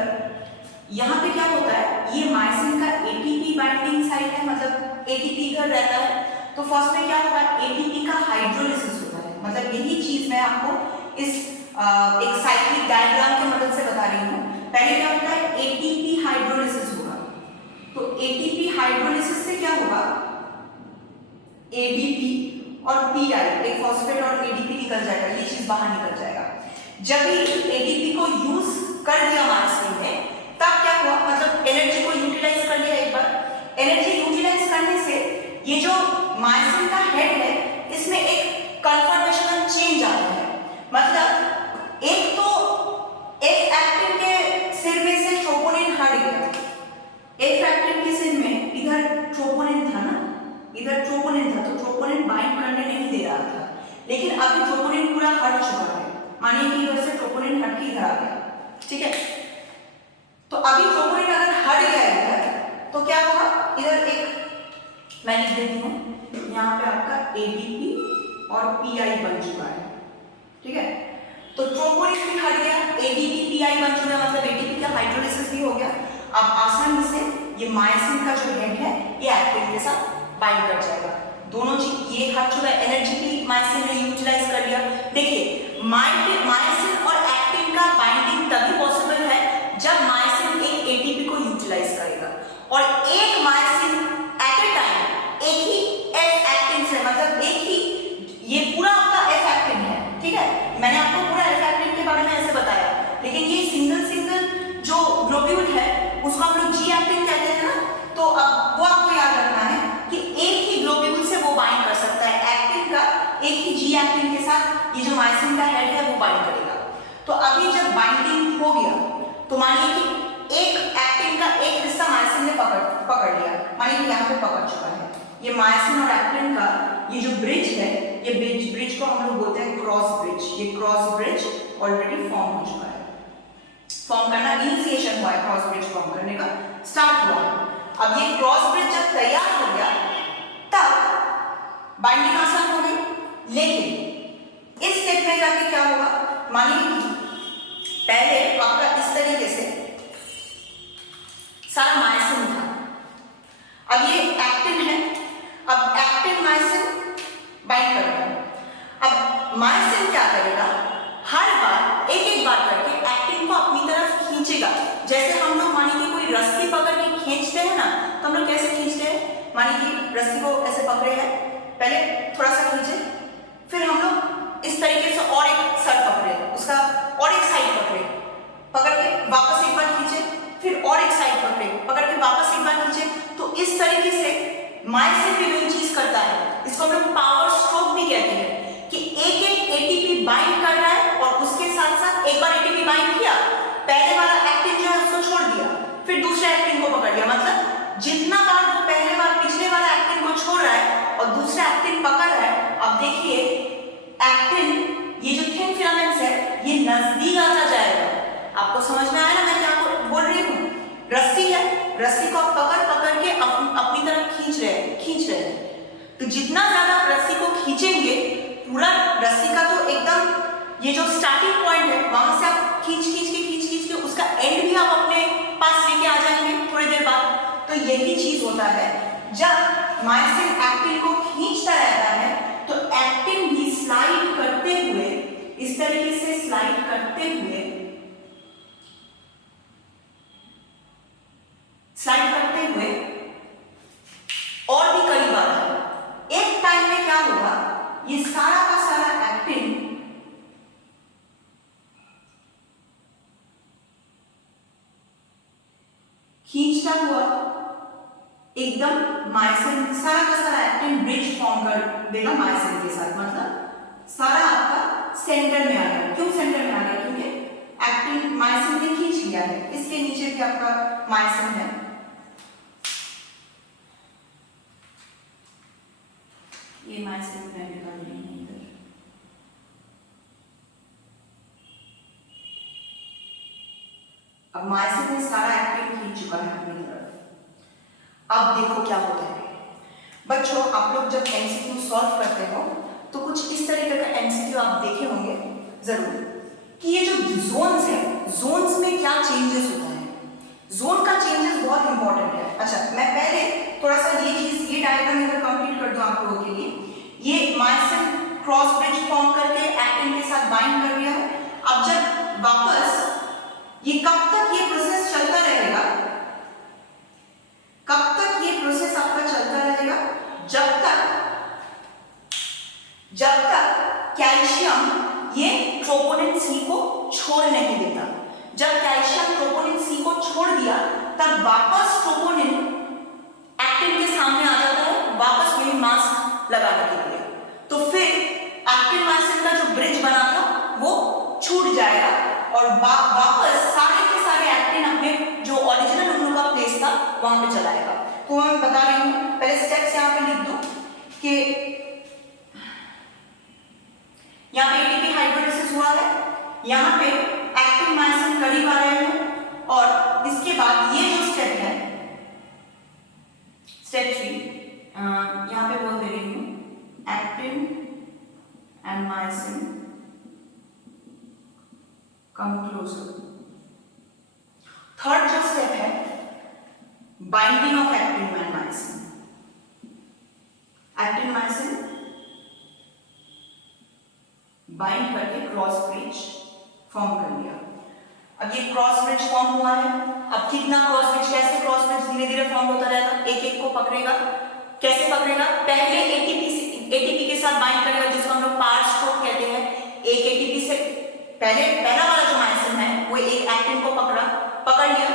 यहाँ पे क्या होता है, ये मायोसिन का एटीपी बाइंडिंग साइट है, मतलब एटीपी इधर रहता है। तो फर्स्ट में क्या होगा, एटीपी का हाइड्रोलिसिस होता है। मतलब यही चीज मैं आपको इस एक साइक्लिक डायग्राम की मदद से बता रही हूँ। पहले क्या होता है, एटीपी हाइड्रोलिसिस होगा। तो एटीपी हाइड्रोलिसिस से क्या होगा, एडीपी और पीआई, एक फॉस्फेट और एडीपी निकल जाएगा, ये चीज बाहर निकल जाएगा। जब भी एडीपी को यूज कर दिया मायोसिन में, तब क्या हुआ, मतलब एनर्जी को यूटिलाइज कर लिया एक बार। एनर्जी यूटिलाइज करने से ये जो मायोसिन का हेड है, इसमें एक कन्फर्मेशनल चेंज आता है। मतलब एक तो एफ एक्टिन के सिर में से ट्रोपोनिन हट गया। एफ एक्टिन के सिर में इधर ट्रोपोनिन था ना, इधर ट्रोपोनिन था, तो ट्रोपोनिन बाइंड करने नहीं दे रहा था। लेकिन अभी ट्रोपोनिन पूरा हट चुका है। मानिए कि इधर से ट्रोपोनिन हट के इधर आ गया, ठीक है। तो अभी ट्रोपोनिन अगर हट गया इधर, तो क्या होगा, इधर एक मैं लिख देती हूँ, यहाँ पे आपका एडीपी और पीआई बन चुका है, ठीक है। तो ट्रोपोनिन भी हट गया, एडीपी पीआई बन चुका है, मतलब एटीपी का हाइड्रोलिसिस भी हो गया। अब आसानी से ये मायोसिन का जो हेड है, ये एक्टिन के साथ बाइंड कर जाएगा। दोनों चीज ये हट चुका है, एनर्जी भी मायोसिन ने यूटिलाइज कर लिया। देखिए मायोसिन और एक्टिन का बाइंडिंग तभी पॉसिबल है जब मायोसिन एक एटीपी को यूटिलाइज करेगा और एक मायोसिन एट ए टाइम एक ही एफ एक्टिन से, मतलब एक ही, ये पूरा आपका एफ एक्टिन है, ठीक है। मैंने आपको पूरा एफ एक्टिन के बारे में ऐसे बताया, लेकिन ये सिंगल जो ग्लोब्यूल है उसको हम लोग जी एक्टिन कहते हैं ना। तो अब वो आपको याद रखना है कि एक ही ग्लोब्यूल से वो बाइंड कर सकता है, एक्टिन का एक ही जी एक्टिन के साथ ये जो मायोसिन का हेड है वो बाइंड करेगा। तो अभी जब बाइंडिंग हो गया, तो मानिए कि एक एक्टिन का एक हिस्सा मायोसिन ने पकड़ लिया, मानिए कि यहाँ पे पकड़ चुका है। ये मायोसिन और एक्टिन का ये जो ब्रिज है, ये ब्रिज को हम लोग बोलते हैं क्रॉस ब्रिज। ये क्रॉस ब्रिज ऑलरेडी फॉर्म हो चुका है, फॉर्म करना इनिशिएशन हुआ है, क्रॉस ब्रिज फॉर्म करने का स्टार्ट हुआ है। अब ये क्रॉस ब्रिज जब तैयार हो गया तब बाइंडिंग आसान हो गई। लेकिन इस स्टेप में जाके क्या होगा, मानिए पहले आपका इस तरीके से सारा मायोसिन था, अब ये एक्टिन है, अब एक्टिन मायोसिन बाइंड कर रहा है। अब मायोसिन क्या करेगा, हर बार एक बार करके एक्टिन को अपनी तरफ खींचेगा। जैसे हम लोग मानिए कि कोई रस्सी पकड़ के खींचते हैं ना, तो हम लोग कैसे खींचते हैं, मानिए कि रस्सी को ऐसे पकड़े हैं, पहले थोड़ा सा खींचे, फिर हम लोग इस तरीके से और एक सर पकड़े, उसका और एक साइड पकड़ के वापस एक बार खींचे, फिर और एक साइड पकड़ के वापस एक बार खींचे। तो इस तरीके से मायोसिन भी वही चीज करता है। इसको हम लोग पावर स्ट्रोक भी कहते हैं कि एक एटीपी बाइंड कर रहा है और उसके साथ साथ एक बार एटीपी बाइंड किया, पहले वाला एक्टिन जो है उसको छोड़ दिया, फिर दूसरे एक्टिन को पकड़ लिया। मतलब जितना बार वो पहले बार पिछले वाला एक्टिन को छोड़ रहा है और दूसरा एक्टिन पकड़ रहा है, अब देखिए एक्टिन ये जो थिन फिलामेंट्स है ये नजदीक आता जाएगा। आपको समझ में आया ना मैं क्या बोल रही हूँ? रस्सी है, रस्सी को आप पकड़ के अपनी तरफ खींच रहे हैं। तो जितना ज्यादा आप रस्सी को खींचेंगे, पूरा रस्सी का तो एकदम ये जो स्टार्टिंग पॉइंट है वहां से आप खींच के उसका एंड भी आप अपने पास लेके आ जाएंगे थोड़ी देर बाद। तो यही चीज होता है, जब मायोसिन एक्टिन को खींचता रहता है तो एक्टिन भी स्लाइड करते हुए, इस तरीके से स्लाइड करते हुए और भी करीब आ रहा है। एक टाइम में क्या होगा, ये सारा का सारा एक्टिन खींचता हुआ एकदम मायोसिन, सारा का सारा एक्टिन ब्रिज फॉर्म कर देगा मायोसिन के साथ। मतलब सारा आपका सेंटर में आ गया। क्यों सेंटर में आ गया? क्योंकि एक्टिन मायोसिन ने खींच लिया है। इसके नीचे भी आपका मायोसिन है। ये मायोसिन में निकाल रही है इधर। अब मायोसिन ने सारा एक्टिन खींच चुका है अपनी तरफ। अब देखो क्या होता है बच्चों, आप लोग जब एमसीक्यू सॉल्व करते हो तो कुछ इस तरीके का एमसीक्यू आप देखे होंगे जरूर कि ये जो जोन्स है, जोन्स में क्या चेंजेस होता है। जोन का चेंजेस बहुत इंपॉर्टेंट है। अच्छा, मैं पहले थोड़ा सा ये डायग्राम इधर कंप्लीट कर दूं आप लोगों के लिए। ये मायोसिन क्रॉस ब्रिज फॉर्म करके एक्टिन के साथ बाइंड कर दिया है। अब जब वापस ये कब तक ये प्रोसेस चलता रहेगा, कब तक ये प्रोसेस आपका चलता रहेगा? जब तक कैल्शियम ये ट्रोपोनिन सी को छोड़ नहीं देता। जब कैल्शियम ट्रोपोनिन सी को छोड़ दिया तब वापस ट्रोपोनिन एक्टिन के सामने आ जाता है, वापस वही मास्क लगाने के लिए। तो फिर एक्टिन मायोसिन का जो ब्रिज बना था वो छूट जाएगा और वापस सारे के सारे एक्टिन अपने जो ओरिजिनल उनका प्लेस था वहां पे चलाएगा। तो मैं बता रही हूं, पहले स्टेप्स यहां पे लिख दो कि यहाँ पे एटीपी हाइड्रोलिसिस हुआ है, यहाँ पे एक्टिन मायोसिन करीब आ रहे हैं और इसके बाद ये जो स्टेप है स्टेप 3, यहाँ पे बोल दे रही हूँ actin and myosin come closer. Third जो स्टेप है binding of actin and myosin. Actin myosin bind करके क्रॉस ब्रिज फॉर्म कर लिया। अब ये क्रॉस ब्रिज फॉर्म हुआ है। अब कितना क्रॉस ब्रिज, कैसे क्रॉस ब्रिज धीरे धीरे फॉर्म होता रहेगा, एक एक को पकड़ेगा। कैसे पकड़ेगा? पहले एटीपी के साथ बाइंड करेगा, जिसको हम लोग पावर स्ट्रोक कहते हैं। एक एटीपी से पहला वाला जो मायोसिन है वो एक एक्टिन को पकड़ लिया।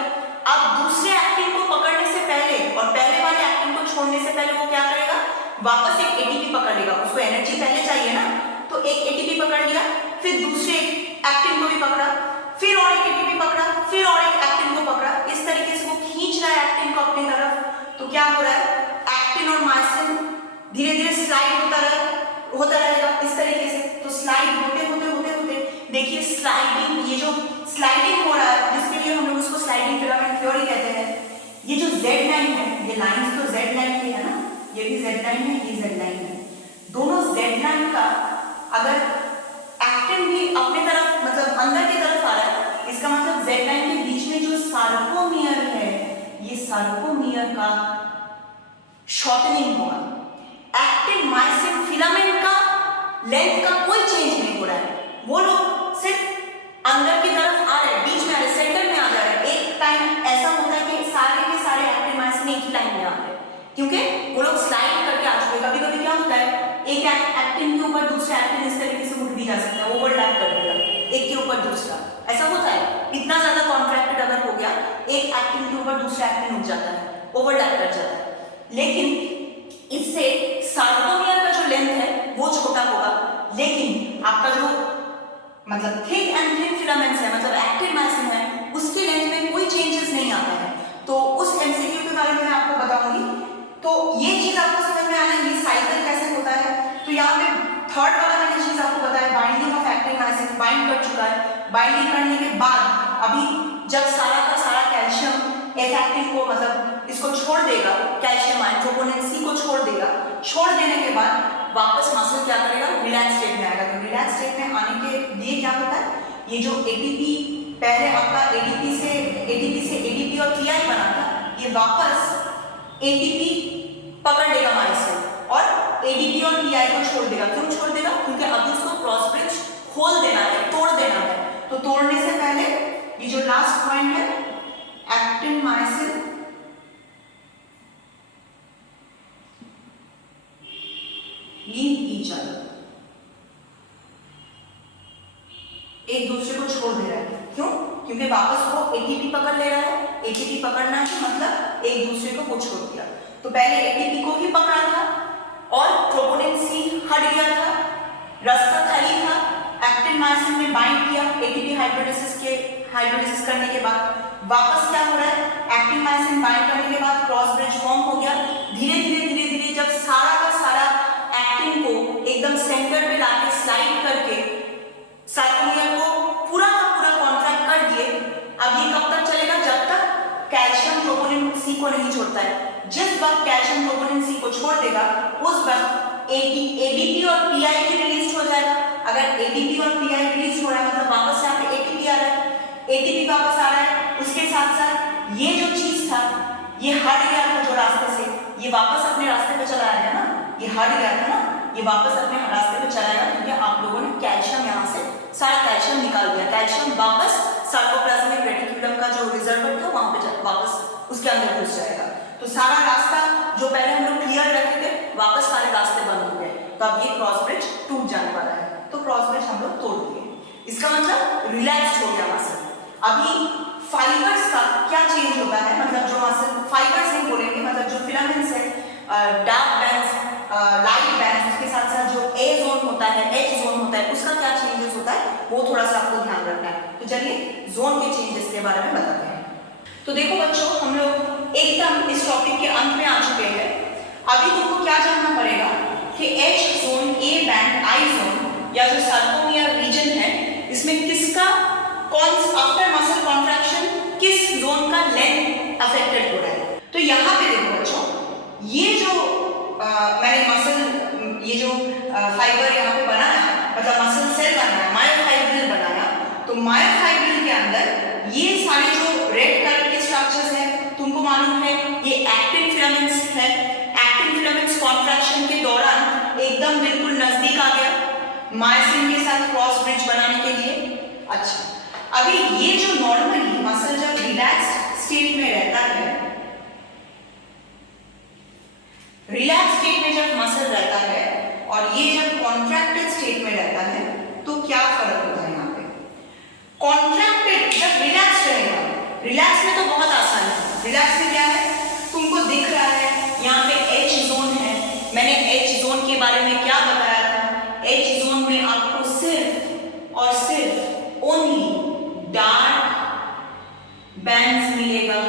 अब दूसरे एक्टिन को पकड़ने से पहले और पहले वाले एक्टिन को छोड़ने से पहले वो क्या करेगा, वापस एक एटीपी पकड़ लेगा। उसको एनर्जी पहले चाहिए ना, तो एक एटीपी पकड़ लिया, फिर दूसरे एक्टिन को भी पकड़ा, फिर और एक एटीपी पकड़ा, फिर और एक एक्टिन को पकड़ा। इस तरीके से वो खींच रहा है एक्टिन को अपनी तरफ। तो क्या हो रहा है, एक्टिन और मायोसिन धीरे धीरे स्लाइड होता रहेगा इस तरीके से। तो स्लाइड होते देखिए स्लाइडिंग, ये जो स्लाइडिंग हो रहा है जिसके लिए हम लोग उसको स्लाइडिंग फिलामेंट थ्योरी कहते हैं। ये जो Z लाइन है लाइंस तो जेड लाइन की है ना, ये भी जेड लाइन है, ये जेड लाइन है, दोनों जेड लाइन का अगर एक्टिन भी अपने तरफ मतलब अंदर की तरफ आ रहा है, इसका मतलब जेड लाइन के बीच में जो सार्कोमियर है, ये सार्कोमियर का शॉर्टनिंग होगा। एक्टिन मायोसिन फिलामेंट का लेंथ का कोई चेंज नहीं हो रहा है, वो लोग सिर्फ अंदर की तरफ आ रहे हैं, बीच में आ रहे, सेंटर में आ जा रहे हैं। एक टाइम ऐसा होता है कि सारे के सारे एक्टिन मायोसिन एक ही लाइन में आ रहे हैं, क्योंकि वो लोग स्लाइड करके आ चुके हैं। कभी कभी क्या होता है, एक एक्टिन के ऊपर दूसरा एक्टिन इस तरीके से उठ भी जा सकता है, ओवरलैप कर देगा एक के ऊपर दूसरा, ऐसा होता है। इतना ज्यादा कॉन्ट्रैक्टेड अगर हो गया, एक एक्टिन के ऊपर दूसरा एक्टिन उठ जाता है, ओवरलैप कर जाता है। लेकिन इससे सार्कोमियर का जो लेंथ है वो छोटा होगा, लेकिन आपका जो मतलब थिक एंड थिन फिलामेंट्स है, मतलब एक्टिन मायोसिन है, उसके लेंथ में कोई चेंजेस नहीं आता है। तो उस एमसीक्यू के बारे में मैं आपको बताऊंगी। तो ये चीज आपको समझ में आना, ये साइकिल कैसे होता है। तो यहाँ पे थर्ड वाला मैंने चीज आपको बताया, binding of actin myosin, bind कर चुका है। बाइंडिंग करने के बाद अभी जब सारा का सारा कैल्शियम एफ एक्टिन को मतलब इसको छोड़ देगा, कैल्शियम आयन ट्रोपोनिन सी को छोड़ देगा, छोड़ देने के बाद वापस मसल क्या करेगा, रिलैक्स स्टेट में आएगा। तो रिलैक्स स्टेट में आने के लिए क्या होता है, ये जो एटीपी पहले आपका एटीपी से एटीपी और पीआई बना था, ये वापस एटीपी पकड़ लेगा मायोसिन और एडीपी और पीआई को छोड़ देगा। क्यों छोड़ देगा, क्योंकि अभी उसको क्रॉस ब्रिज खोल देना है, तोड़ देना है। तो तोड़ने से पहले ये जो लास्ट पॉइंट है, actin myosin leave each other, एक दूसरे को छोड़ दे रहा है। क्यों, क्योंकि वापस वो एटीपी पकड़ ले रहा है। एटीपी पकड़ना है मतलब एक दूसरे को वो छोड़ दिया। तो पहले एटीपी को ही पकड़ा था और ट्रोपोनिन सी हट गया था, रास्ता खाली था। एक्टिन मायोसिन ने बाइंड किया, एटीपी हाइड्रोलिसिस करने के बाद वापस क्या हो रहा है, एक्टिन मायोसिन बाइंड करने के बाद क्रॉस ब्रिज फॉर्म हो गया। धीरे धीरे जब सारा का सारा एक्टिन को एकदम सेंटर पे लाके स्लाइड करके सार्कोमियर को पूरा का पूरा कॉन्ट्रैक्ट कर दिए। अब ये कब तक चलेगा, जब तक कैल्शियम ट्रोपोनिन सी को नहीं छोड़ता है। जिस वक्त कैल्शियम ट्रोपोनिन सी को छोड़ देगा, उस वक्त एडीपी और पीआई भी रिलीज हो जाएगा। अगर एडीपी और पीआई रिलीज हो रहा है मतलब वापस यहाँ पे एटीपी आ रहा है, एटीपी वापस आ रहा है। उसके साथ साथ ये जो चीज था, ये हट गया था जो रास्ते से, ये वापस अपने रास्ते पे चला आएगा ना, ये हट गया था ना, ये वापस अपने रास्ते पे चला आएगा, क्योंकि आप लोगों ने कैल्शियम यहाँ से सारा कैल्शियम निकाल दिया। कैल्शियम वापस सार्कोप्लाज्मिक रेटिकुलम का जो रिजर्वर था वहां पे वापस उसके अंदर घुस जाएगा। तो सारा रास्ता जो पहले हम लोग क्लियर रखे थे, वापस सारे रास्ते बंद हो गए। तो अब ये क्रॉस ब्रिज टूट जाने वाला है। तो क्रॉस ब्रिज हम लोग तोड़ दिए, इसका मतलब रिलैक्स हो गया मसल। अभी फाइबर्स का क्या चेंज होता है, मतलब जो मसल फाइबर्स नहीं बोलेंगे, मतलब जो फिलामेंट्स है, डार्क बैंड्स, लाइट बैंड्स, उसके साथ साथ जो ए जोन होता है, एच जोन होता है, उसका क्या चेंजेस होता है वो थोड़ा सा आपको ध्यान रखना है। तो चलिए जोन के चेंजेस के बारे में बताते हैं। तो देखो बच्चों, हम लोग एकदम इस टॉपिक के अंत में आ चुके हैं। अभी तुमको क्या जानना पड़ेगा कि H zone, A band, I zone या जो सार्कोमियर रीजन है, इसमें किसका आफ्टर मसल कॉन्ट्रैक्शन किस जोन का लेंथ अफेक्टेड हो रहा है। तो यहाँ पे देखो बच्चों, ये जो मैंने मसल, ये जो फाइबर यहाँ पे बनाया, मतलब मसल सेल बनाया, मायोफाइब्रिल बनाया। तो मायोफाइब्रिल के अंदर ये सारे जो रेड कलर के स्ट्रक्चर्स हैं, तुमको मालूम है ये एक्टिन फिलामेंट्स है। एक्टिन फिलामेंट्स कॉन्ट्रैक्शन के दौरान एकदम बिल्कुल नजदीक आ गया मायोसिन के साथ क्रॉस ब्रिज बनाने के लिए। अच्छा, अभी ये जो नॉर्मली मसल जब रिलैक्स्ड स्टेट में रहता है, रिलैक्स स्टेट में जब मसल रहता है और ये जब कॉन्ट्रैक्टेड स्टेट में रहता है, तो क्या फर्क होता है यहाँ पे। कॉन्ट्रैक्टेड जब रिलैक्स रहेगा, रिलैक्स में तो बहुत आसान है। रिलैक्स में क्या है, तुमको दिख रहा है यहाँ पे एच जोन है। मैंने एच जोन के बारे में क्या बताया था, एच जोन में आपको सिर्फ और सिर्फ ओनली डार्क बैंड्स मिलेगा,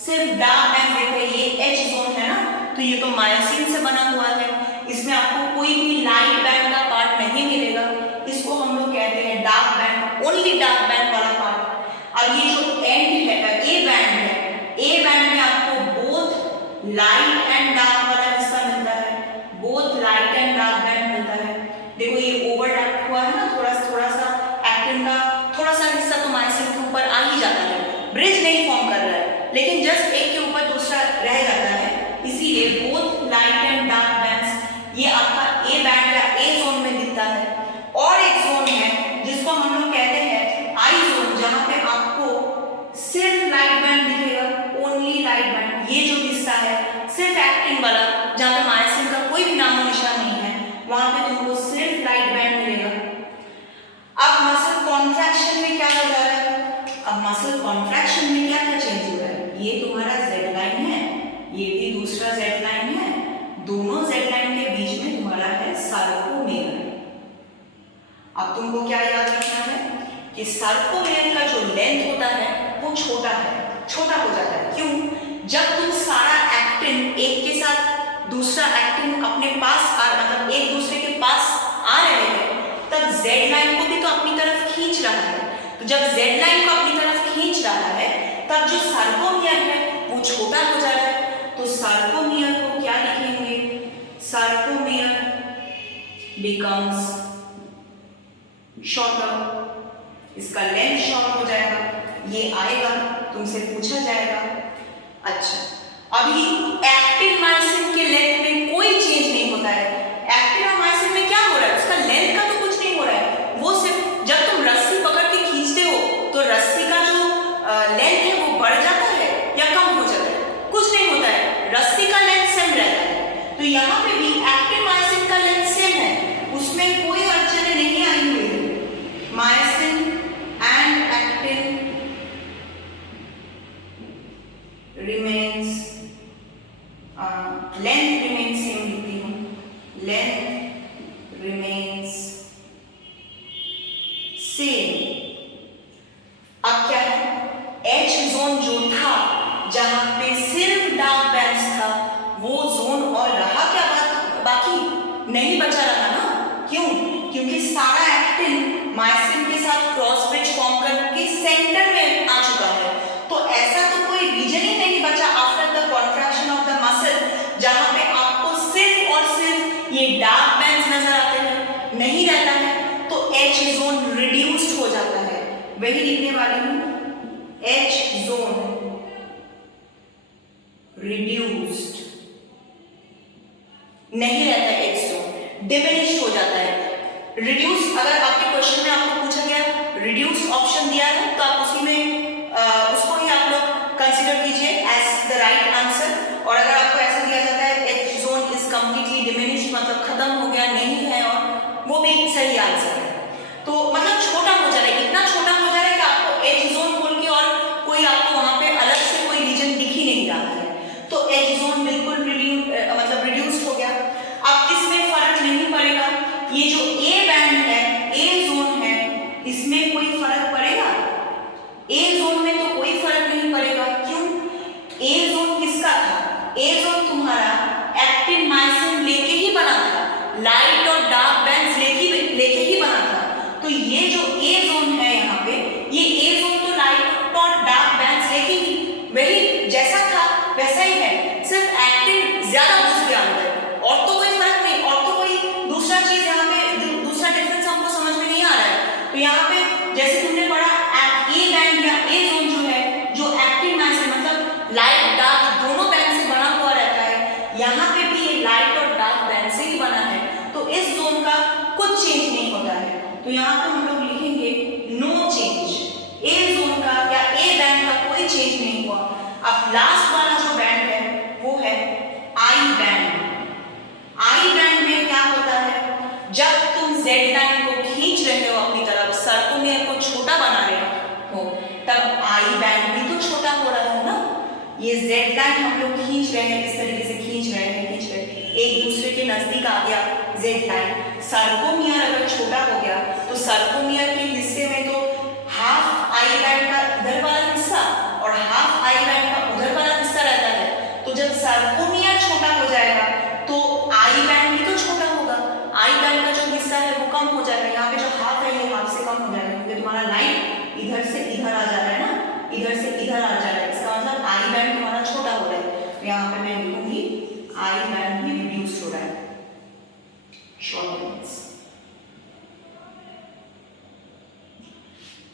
सिर्फ डार्क बैंड। देखो ये एच जोन है ना, तो ये तो मायोसिन से बना हुआ है, इसमें आपको कोई भी लाइट बैंड का पार्ट नहीं मिलेगा। इसको हम लोग कहते हैं dark band, only dark band वाला पार्ट। अब ये जो एंड है, ए बैंड है, ए बैंड में आपको बोथ लाइट एंड डार्क वाला हिस्सा मिलता है, both light and dark band मिलता है। देखो ये ओवरलैप हुआ है ना, थोड़ा सा एक्टिन का थोड़ा सा हिस्सा तो मायोसिन के ऊपर आ ही जाता है, ब्रिज नहीं फॉर्म कर रहा है, लेकिन जस्ट एक के ऊपर दूसरा रह जाता है, इसीलिए both light and dark bands ये आपका ए बैंड या ए जोन में दिखता है। और एक जोन है जिसको हम लोग कहते हैं आई जोन, जहां पे आपको सिर्फ लाइट बैंड दिखेगा, ओनली लाइट बैंड। ये जो हिस्सा है सिर्फ एक्टिन वाला, जहां पे मायोसिन का कोई भी नामो निशान नहीं है, वहां पे तुमको सिर्फ लाइट बैंड मिलेगा। अब मसल कॉन्ट्रैक्शन में क्या हो रहा है? अब मसल कॉन्ट्रैक्शन में क्या क्या चेंज हो रहा है? ये तुम्हारा जेड लाइन है, ये भी दूसरा जेड लाइन है, दोनों जेड लाइन के बीच में तुम्हारा है सार्कोमेयर। अब तुमको क्या याद रखना है कि सार्कोमेयर का जो लेंथ होता है वो छोटा है, छोटा हो जाता है। क्यों? जब तुम सारा एक्टिन एक के साथ दूसरा एक्टिन अपने पास मतलब एक दूसरे के पास आ रहे हैं, तब जेड लाइन को भी तो अपनी तरफ खींच रहा है। तो जब जेड लाइन को अपनी तरफ खींच रहा है, तब जो सार्कोमेयर है वो छोटा हो जा रहा है। तो सार्कोमेयर को क्या लिखेंगे? सार्कोमेयर बिकम्स शॉर्टर, इसका लेंथ शॉर्ट हो जाएगा, ये आएगा, तुमसे पूछा जाएगा। अच्छा, अभी एक्टिन मायोसिन के लेंथ में कोई चेंज नहीं होता है। एक्टिन और मायोसिन में क्या हो रहा है? उसका लेंथ का तो कुछ नहीं हो रहा है, वो सिर्फ जब तुम रस्सी पकड़ के खींचते हो तो रस्सी का जो लेंथ है वो बढ़ जाता है या कम हो जाता है, कुछ नहीं होता है, रस्सी का लेंथ सेम रहता है। तो यहाँ पे भी एक्टिन मायोसिन का लेंथ सेम है, उसमें कोई अड़चन नहीं आई हुई है। Myosin and actin remains, length remains same लिखती हूँ, लेंथ रिमेन्स सेम। अब क्या है? एच जोन जो था, जहां पे सिर्फ डार्क बैंड्स था, वो जोन और रहा क्या बाकी? नहीं बचा रहा ना। क्यों? क्योंकि सारा एक्टिन मायोसिन के साथ क्रॉस ब्रिज फॉर्म करके सेंटर में आ चुका है। तो ऐसा तो कोई रीजन ही नहीं बचा after the contraction of the muscle, जहां पे आपको सिर्फ और सिर्फ ये डार्क बैंड्स नजर आते हैं, नहीं रहता है। तो एच जोन रिड्यूस्ड हो जाता है, वही लिखने वाली हूं, एच जोन रिड्यूस्ड नहीं रहता है, एच जोन डिमिनिश्ड हो जाता है। रिड्यूस, अगर आपके क्वेश्चन में आपको पूछा गया रिड्यूस ऑप्शन दिया है, तो आप उसी में उसको ही आप लोग कंसीडर कीजिए एज द राइट आंसर। और अगर आपको ऐसा दिया जाता है H zone is completely diminished, मतलब खत्म हो गया, नहीं है, और वो भी सही आंसर है। तो मतलब छोटा हो जा रहा है, इतना छोटा हो जा रहा है कि आपको एच जोन बोल के और कोई आपको वहां पे अलग से कोई रीजन दिख ही नहीं रहा है। तो एच जोन बिल्कुल मतलब रिड्यूस्ड हो गया। अब इसमें फर्क नहीं पड़ेगा, ये जो ए बैंड है, ए जोन है, इसमें कोई फर्क पड़ेगा? ए जोन में तो कोई फर्क नहीं पड़ेगा। क्यों? ए जोन किसका था? ए जोन तुम्हारा एक्टिन मायोसिन लेके ही बना था, लाइट और डार्क बैंड्स लेके ही बना था। तो ये जो ए जोन है यहाँ पे, ये ए जोन तो लाइट और डार्क बैंड्स लेके ही वही जैसा था वैसा ही है, सिर्फ एक्टिन ज्यादा घुस गया अंदर, और तो कोई फर्क नहीं, और तो कोई दूसरा चीज यहाँ पे दूसरा डिफरेंस हमको समझ में नहीं आ रहा है। तो यहाँ पे जैसे तुमने पढ़ा ए बैंड या ए जोन जो है, जो एक्टिन मायोसिन मतलब लाइट डार्क दोनों बैंड से बना हुआ रहता है, यहाँ पे भी ये लाइट और डार्क बैंड से ही बना है। तो इस जोन का कुछ चेंज नहीं होता है। तो यहाँ पे हम लोग लिखेंगे नो चेंज, ए जोन का या ए बैंड का कोई चेंज नहीं हुआ। अब लास्ट वाला जो बैंड है वो है आई बैंड। आई बैंड में क्या होता है? जब तुम जेड लाइन को खींच रहे हो अपनी तरफ, सार्कोमेयर को छोटा बना रहे हो, तब आई बैंड भी तो छोटा हो रहा है ना। ये जेड लाइन हम लोग खींच रहे हैं, इस तरीके से खींच रहे हैं, एक दूसरे के नजदीक आ गया जेड लाइन। सार्कोमेयर अगर छोटा हो गया तो सार्कोमेयर के हिस्से में तो हाफ आई बैंड का इधर वाला हिस्सा और हाफ आई बैंड का उधर वाला हिस्सा रहता है। तो जब सार्कोमेयर छोटा हो जाएगा तो आई बैंड भी तो छोटा होगा, आई बैंड का जो हिस्सा है वो कम हो जाएगा। यहाँ पे जो हाफ है ये हाफ से कम हो जाएगा, क्योंकि तुम्हारा लाइन इधर से इधर आ जा रहा है ना, इधर से इधर आ जा रहा है, इसका मतलब आई बैंड तुम्हारा छोटा हो रहा है। यहाँ पे मैं लिखूंगी आई बैंड भी रिड्यूस हो रहा है, शॉर्टन्स।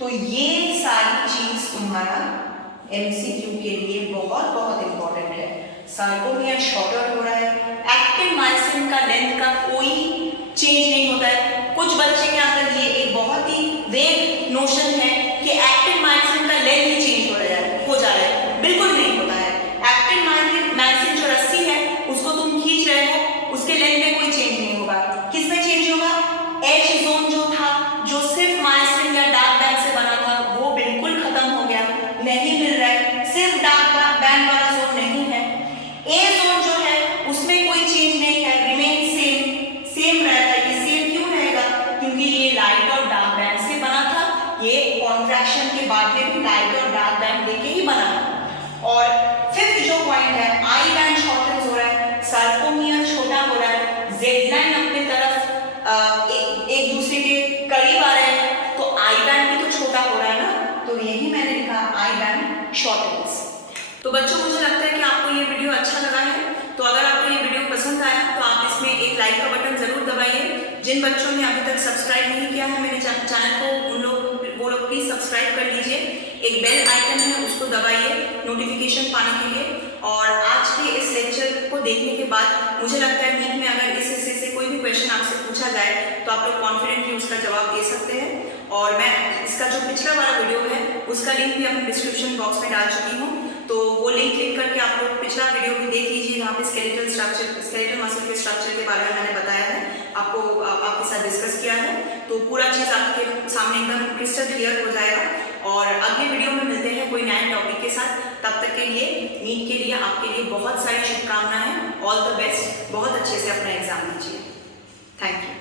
तो ये सारी चीज तुम्हारा एमसीक्यू के लिए बहुत बहुत इंपॉर्टेंट है। सार्कोमिया शॉर्टर हो रहा है, एक्टिन मायोसिन का लेंथ का कोई चेंज नहीं होता है। कुछ बच्चे के अंदर ये एक बहुत ही वेग नोशन है कि एक्टिन मायोसिन का लेंथ ही चेंज हो जा रहा है। बिल्कुल नहीं होता है। एक्टिन मायोसिन जो रस्सी है उसको तुम खींच रहे हो, उसके लेंथ में कोई चेंज नहीं होगा। किसमें चेंज होगा? एच जोन जो था, जो सिर्फ मायोसिन या डार्क बैंड से बना था, वो बिल्कुल खत्म हो गया, नहीं मिल रहा है। सिर्फ डार्क बैंड वाला जोन नहीं है। ए जोन जो है उसमें कोई चेंज नहीं है, रिमेन सेम रहता है। ये सेम क्यों रहेगा? क्योंकि ये लाइट और डार्क बैंड से बना था। ये कॉन्ट्रैक्शन के बाद में भी लाइट और डार्क बैंड लेके ही बना था। और फिफ्थ जो पॉइंट है, आई बैंड शॉर्टन हो रहा है, सार्कोमिया छोटा हो रहा है, जेड लाइन अपने तरफ एक दूसरे के करीब आ रहे हैं, तो आई बैंड भी तो छोटा हो रहा है ना। तो यही मैंने लिखा आई बैंड शॉर्टन्स। तो बच्चों, मुझे लगता है कि आपको ये वीडियो अच्छा लगा है। तो अगर आपको ये वीडियो पसंद आया तो आप इसमें एक लाइक का बटन जरूर दबाइए। जिन बच्चों ने अभी तक सब्सक्राइब नहीं किया है मेरे चैनल को, वो लोग प्लीज सब्सक्राइब कर लीजिए। एक बेल आइकन है, उसको दबाइए नोटिफिकेशन पाने के लिए। और आज के इस लेक्चर को देखने के बाद मुझे लगता है नीट में अगर इस हिस्से से कोई भी क्वेश्चन आपसे पूछा जाए तो आप लोग कॉन्फिडेंटली उसका जवाब दे सकते हैं। और मैं इसका जो पिछला वाला वीडियो है उसका लिंक भी अपने डिस्क्रिप्शन बॉक्स में डाल चुकी हूँ, तो वो लिंक क्लिक करके आप लोग पिछला वीडियो भी देख लीजिए, जहाँ पे स्केलेटल मसल के स्ट्रक्चर के बारे में मैंने बताया है, आपके साथ डिस्कस किया है। तो पूरा चीज़ आपके सामने एकदम क्रिस्टल क्लियर हो जाएगा। और अगले वीडियो में मिलते हैं कोई नए टॉपिक के साथ। तब तक के लिए नीट के लिए आपके लिए बहुत सारी शुभकामनाएं। All the best. बहुत अच्छे से अपना एग्जाम दीजिए। Thank you.